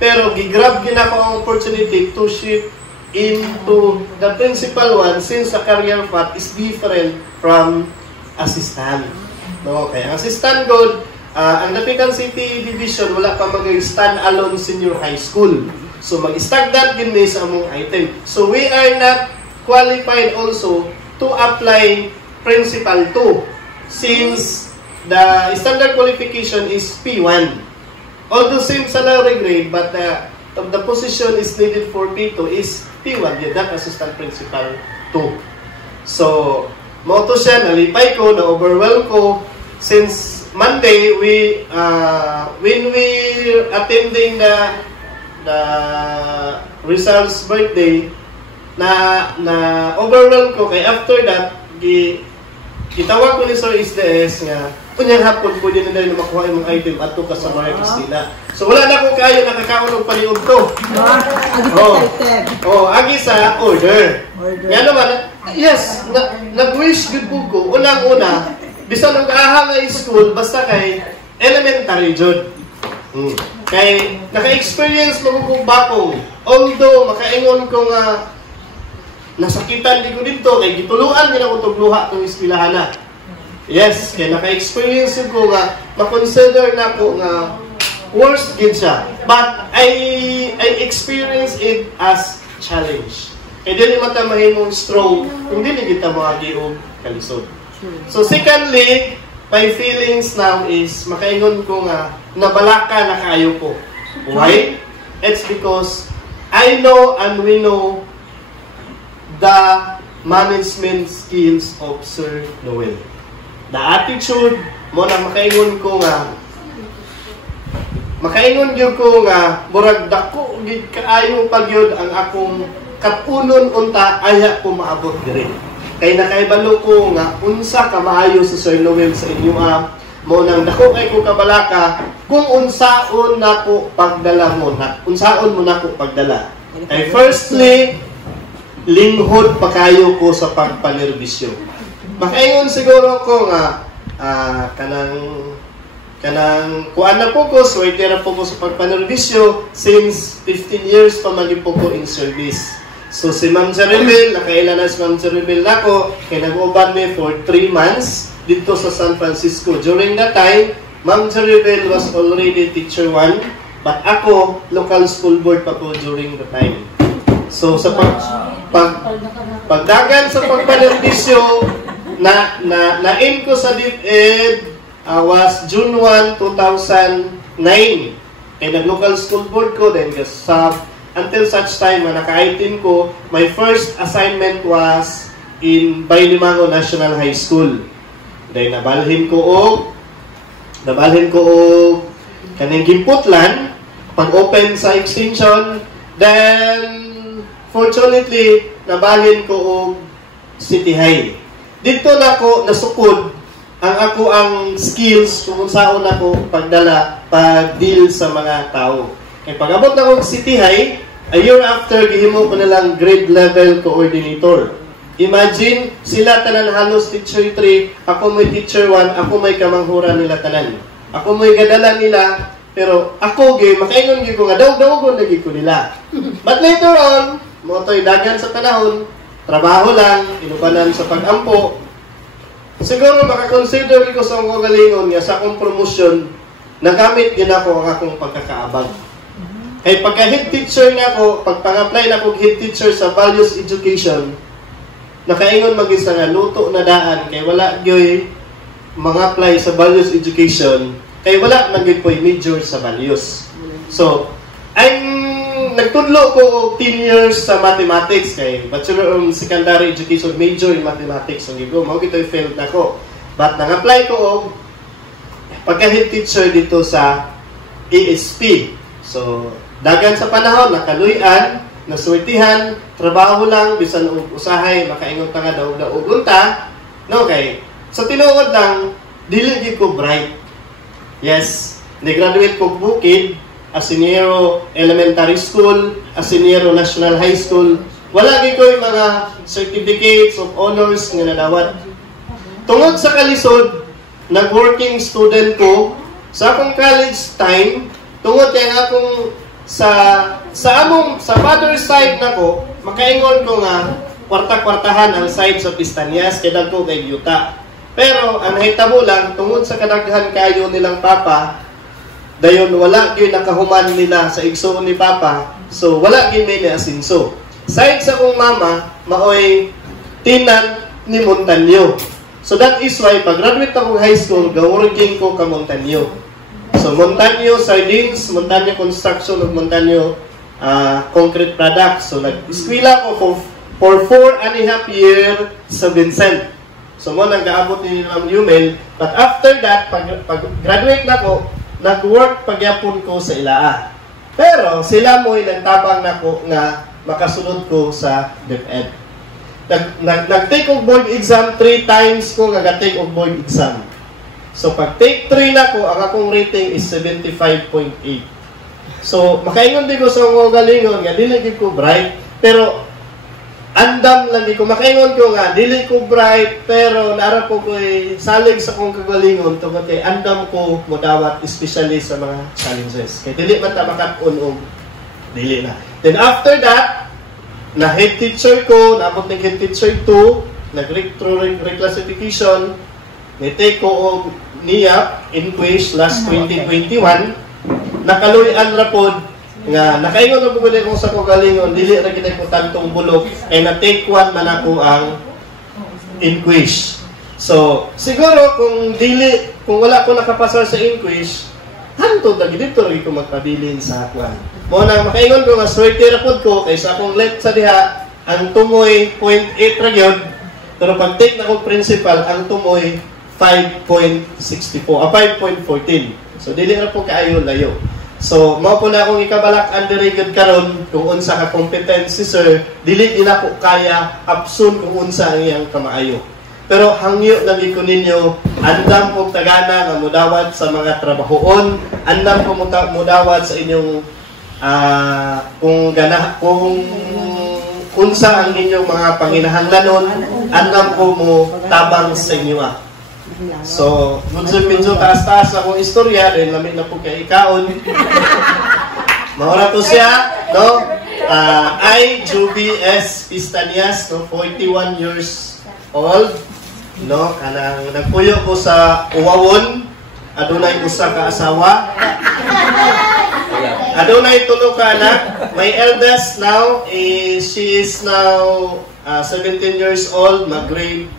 pero gigrab yun ako ang opportunity to shift into the Principal 1 since the career path is different from assistant. No? Okay, ang assistant good, ang Dapitan City Division, wala pa mag-stand-alone senior high school. So, mag-stagnant din sa among item. So, we are not qualified also to apply Principal 2 since the standard qualification is P1. Although same salary grade, but the position is needed for P2 is P1, that Assistant Principal 2. So, mo to siya, nalipay ko, na-overwhelm ko. Since Monday, when we attending the results birthday, na overwhelm ko kay after that gitawag ko ni Sir SDS nga kunyang hapon po din na makuha yung item ato ka sa Maria Cristina. So wala na ko kayo nakakaon og paniud ko. Agi sa order. Nga naman, yes, nag-wish good po ko. Unang-una, bisan og aha nga school basta kay elementary jud. Kay naka-experience mo kung bakong. Although makaingon ko nga nasakitan di ko dito, kay gituluan nila ko tugluha itong eskwelahan na. Yes, kay naka-experience ko nga, makonsider na ko nga worst gid siya. But I experience it as challenge. Kaya dili mata mahimong strong, kung dili kita maagi og kalisod. So secondly, my feelings now is, makaingon ko nga, nabalaka na kaayo ko. Why? It's because I know and we know the management skills of Sir Noel. The attitude mo na makaingon ko nga, murag dako gid kaayo pagyud ang akong kapunon unta aya ko maabot diri. Kay nakaibalo ko nga unsa ka maayo sa Sir Noel sa inyo mo nang dako kay ko kabalaka kung unsaon nako pagdala mo na. Unsaon mo nako pagdala. Kay firstly, linghod pa kayo ko sa pagpanerbisyo. Makaingon siguro ko nga kanang kuan na po ko, so itira po ko sa pagpanerbisyo since 15 years pa maging po ko in service. So si Ma'am Jeribel, nakailan na si Ma'am Jeribel nako, kay nag-uban me for 3 months dito sa San Francisco. During that time, Ma'am Jeribel was already teacher 1, but ako, local school board pa po during the time. So sa pagdagan sa pagpanerbisyo na-in ko sa DepEd was June 1, 2009. Kaya nag-local school board ko, then until such time na naka-item ko, my first assignment was in Baylimango National High School. Then nabalhin ko kaning Gimputlan, pag-open sa extension, then fortunately, nabalhin ko og City High. Dito na ako nasukod ang skills kung saan ako pagdala, pag-deal sa mga tao. Kaya pag-abot na ako City High, a year after, gihimo ko nalang grade level coordinator. Imagine, sila tanan halos teacher 3, ako may teacher 1, ako may kamanghuran nila tanan. Ako may gadala nila, pero ako, makaingon ko nga, daw-dawagon lagi ko nila. But later on, mo to'y dagan sa panahon, trabaho lang, inubanan sa pag-ampo. Siguro makakonsider ko sa akong galingon nga sa akong promotion, nagamit din ako ang akong pagkakaabag. Kaya pagka-head teacher na ako, pag-apply na ako head teacher sa values education, nakaingon mag-isa nga luto na daan, kaya wala gyoy mga-apply sa values education, kaya wala naging po'y major sa values. So, nagtudlo ko 10 years sa mathematics kay Bachelor of Secondary Education, major in mathematics. Ang gigo, mao gito'y failed na ko. But nang-apply ko og pagka-head teacher dito sa ASP. So, dagan sa panahon, nakaluyan, nasuwitihan, trabaho lang, bisan usahay, makaingon ka nga daw unta. No, okay. So, tinuod lang, dili di ko bright. Yes, nag-graduate ko Bukid, Asinero Elementary School, Asinero National High School. Wala gid ko yung mga certificates of honors nga nadawat. Tungod sa kalisod, nag-working student ko sa akong college time, tungod kay akong sa father side nako, makaingon ko nga kwarta-kwartahan ang side sa Pistanias kay dagko kay yuta. Pero ang nahitabo lang tungod sa kadaghan kayo nilang papa, dayon wala gyud nakahuman nila sa igsoon ni papa, so wala gyud may asinso. Side sa kong mama, maoy tinan ni Montaño. So that is why pag graduate ako high school, gaworking ko ka Montaño. So Montaño Sardines, Montaño Construction of Montaño Concrete Products. So nag-eskwela ko for 4.5 years sa Vincent. So mo nang gaabot ni Ma'am Yumel. But after that, pag graduate na ko, nag-work pagyapon ko sa Ilaa. Pero sila mo'y nagtabang na ko nga makasunod ko sa DepEd. Nag-take og board exam 3 times ko nag-take og board exam. So pag take 3 na ko, ang akong rating is 75.8. So makaingon di ko sa mga galingon nga dili gid ko bright, pero andam lang di ko makaingon ko nga dili ko bright, pero naara po ko salig sa kong kagalingon tungod kay andam ko modawat especially sa mga challenges. Kay dili man ta makat-on og dili na. Then after that, na head teacher ko, naabot ng head teacher 2, nag-reclassification, may-take ko o NIAP, Inquish, last 2021, nakaluyan rapod, nga, nakaingon na bumili ko sa kagalingon, dili na kita ko tantong bulok, ay na-take 1 man ako ang Inquish. So, siguro kung wala ko nakapasar sa Inquish, hantod na dito rin ko magpabilin sa kwan. Mo nang makaingon ko nga swerte ra pud ko kaysa akong left sa diha ang tumoy 0.8 ra gyud, pero pag take na kong principal ang tumoy 5.64 5.14. So dili ra po kaayo layo. So mao po na akong ikabalak-an diri gyud karon kung unsa ka competency sir, dili na po kaya apsun kung unsa ang iyang kamaayo. Pero hangyo lang ko ninyo, andam po tagana nga mudawat sa mga trabahoon, andam po mudawat sa inyong kung unsa ang inyong mga panginahanglanon, andam po mo tabang sa inyo. So, medyo taas-taas akong istorya, dahil lamig na po kay ikaon. Maura to siya, no? I, Juby S. Pistanias, no? 41 years old. No, kanang nagpuyo ko sa Uwawon, adunay usa ka asawa. Adunay 3 ka anak. My eldest now she is now 17 years old, mag-grade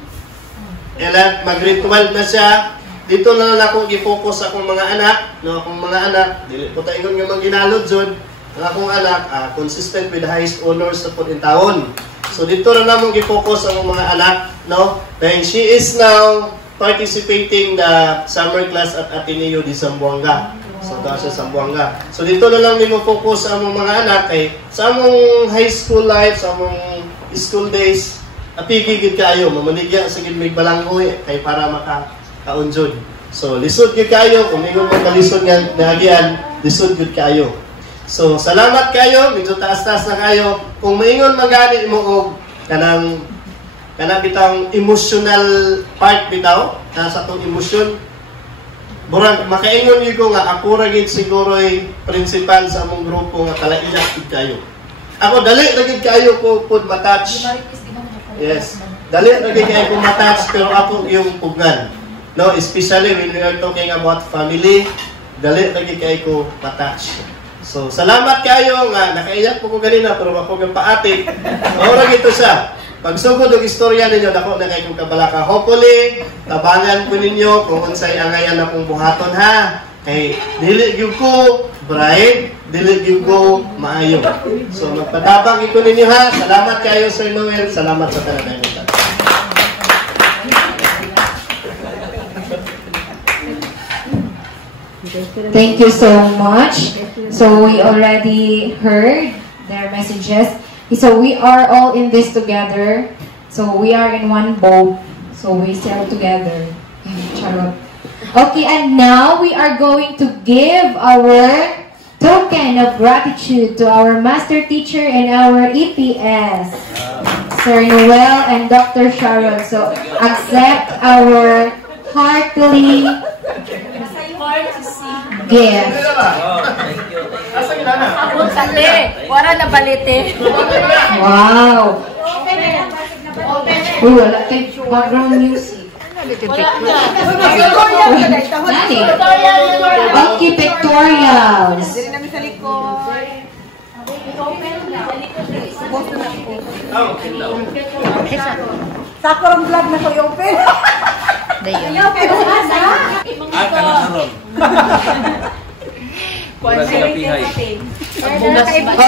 12 na siya. Dito na lang ako gi-focus akong mga anak, no, akong mga anak, dili ko ta ingon nga maginalod jud. Ang akong anak consistent with the highest honors sa pud in taon. So dito na namong gi-focus ang mga anak, no? Then she is now participating the summer class at Ateneo di Zamboanga. So daw sa Zamboanga. So dito na lang nimo focus ang mga anak kay sa among high school life, sa among school days, apigigid kayo, mamaligya sa gid may balanghoy kay para maka-kaunjod. So lisod gid kayo, kung ingon mo kalisod nga nagian, lisod gid kayo. So, salamat kayo, medyo taas-taas na kayo. Kung maingon magani mo og kanang bitang emotional part bitaw, sa atong emosyon, burang makaingon niyo ko nga ako ra gid siguro ay principal sa among grupo nga kalaiyak gid kayo. Ako dali ra gid kayo ko pud matouch. Yes. Dali ra gid kayo ko matouch pero ako yung pugnan. No, especially when we are talking about family, dali ra gid kayo ko matouch. So, salamat kayo nga nakaiyak po ko ganina pero ako yung paatik. Maura gito siya. Pag sugod og istorya ninyo, dako na kayo kabalaka. Hopefully, tabangan ko ninyo kung unsay angayan na pong buhaton ha. Kay dili gyud ko bright, dili gyud ko maayo. So, magpatabang ko ninyo ha. Salamat kayo Sir Noel. Salamat sa tanan. Thank you so much. So we already heard their messages. So we are all in this together. So we are in one boat. So we sail together. Charot. Okay, and now we are going to give our token of gratitude to our master teacher and our EPS, Sir Noel and Dr. Sharon. So accept our heartily gift. Wala na balite. Wow. Uy, wala tayong background music. Nani? Okay, pictorials. Sakurang vlog na ko yung open.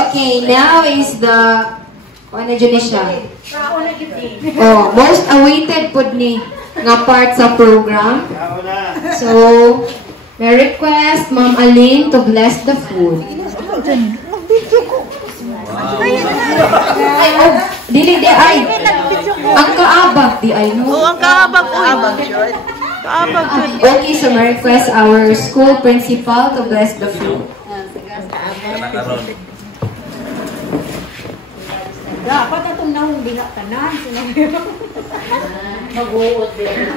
Okay, now is the ano dyan siya? Oh, most awaited pod ni nga part sa program. So, may request Ma'am Aline to bless the food. Ay, oh, dili di ay. Ang kaabag di ay no. Oh, ang kaabag po. Kaabag. Okay, so may request our school principal to bless the food. Dapat atong nahong binaktanan. Mag-uot din.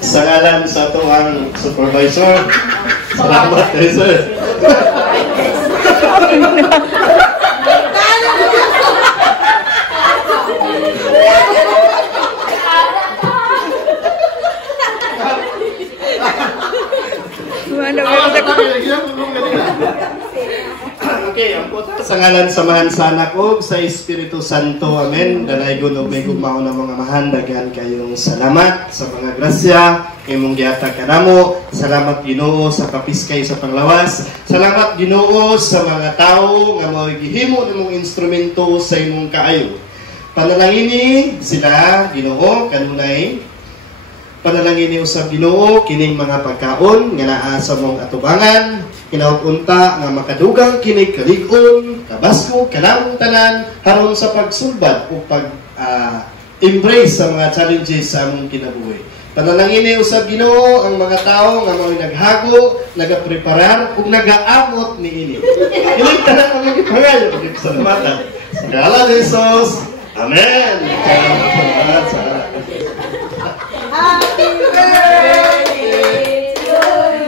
Sa ngalan sa tuwang supervisor, salamat kayo, sir. Okay, ang puta sa ngalan samahan sa anak o sa Espiritu Santo. Amen. Danaygon og may gugmao na mga mahan, daghan kayong salamat sa mga grasya imong gihatag kanamo. Salamat Ginoo sa kapiskay sa panglawas. Salamat Ginoo sa mga tawo nga mao gihimo nimong instrumento sa imong kaayo. Panalangini sila Ginoo kanunay. Panalangini usab Ginoo kining mga pagkaon nga naa sa mong atubangan. Kinaunta nga makadugang kini kalig-on, kabasko, kanang tanan haron sa pagsulbad o pag-embrace sa mga challenges sa among kinabuhi. Panalangini usab Ginoo ang mga tao nga mao naghago, nagapreparar ug nagaamot niini. Ining tanan ang gipangayo ug salamatan. Sa ngalan ni Jesus. Amen. Salamat sa Happy birthday to you.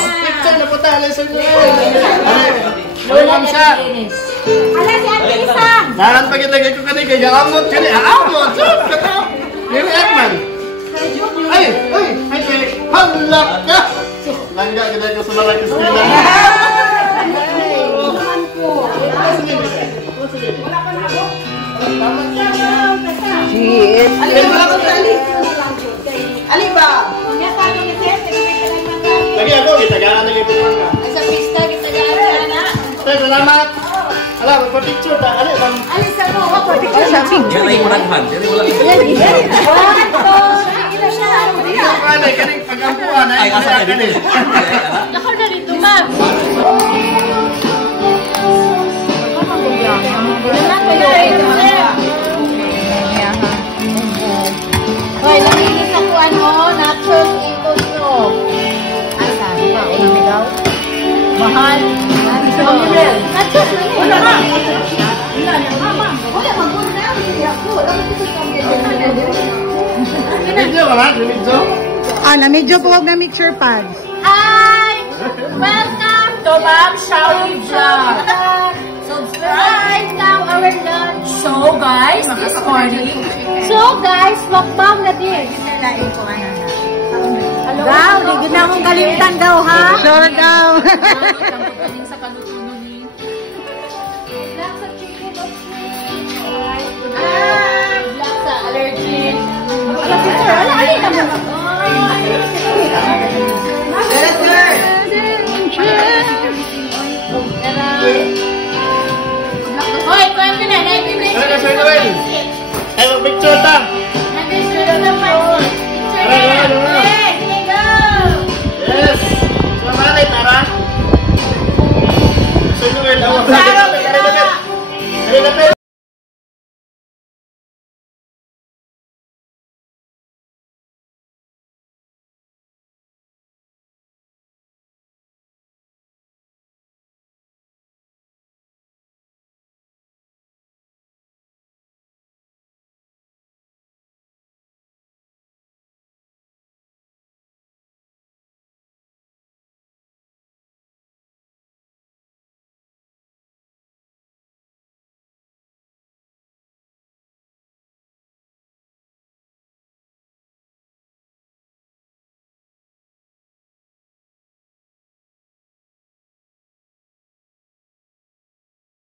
Picture na po tayo sa inyo. Welcome siya. Ala si Ate Isa. Naran pa kita ko kanina kaya amot kani. Amot. So, kata. Nili Ekman. Ay, halak ka. Langga kita ko sa Maria Cristina. Ali ba? Lagi ako, itagaan lagi po mga. Sa pista, gitagaan na. Salamat. Ala, magpa-picture ta. Ali, bang. Ali sa mo, picture sa mo. Yan ay malaghan. Yan ay malaghan. Kaning pag-ampuan ay asa na din. Nako na dito, ma'am. Hoy, namilis ako natural ito nyo. Asa? Ba, ulang ligaw? Mahal. Natural. Wala na. Wala na. Mama, wala. Mag-una na. Hindi ako. Wala ko sa Medyo ka na? Medyo? Na medyo po na mixture pads. Hi! Welcome to Ma'am Shawi Vlog. Subscribe now our lunch. So guys, this morning. So guys, mukbang na din. Daw, di na akong kalimutan daw, ha? Sure daw. Sa kalutuno ni. Black sa allergy. Wala, alin naman ako.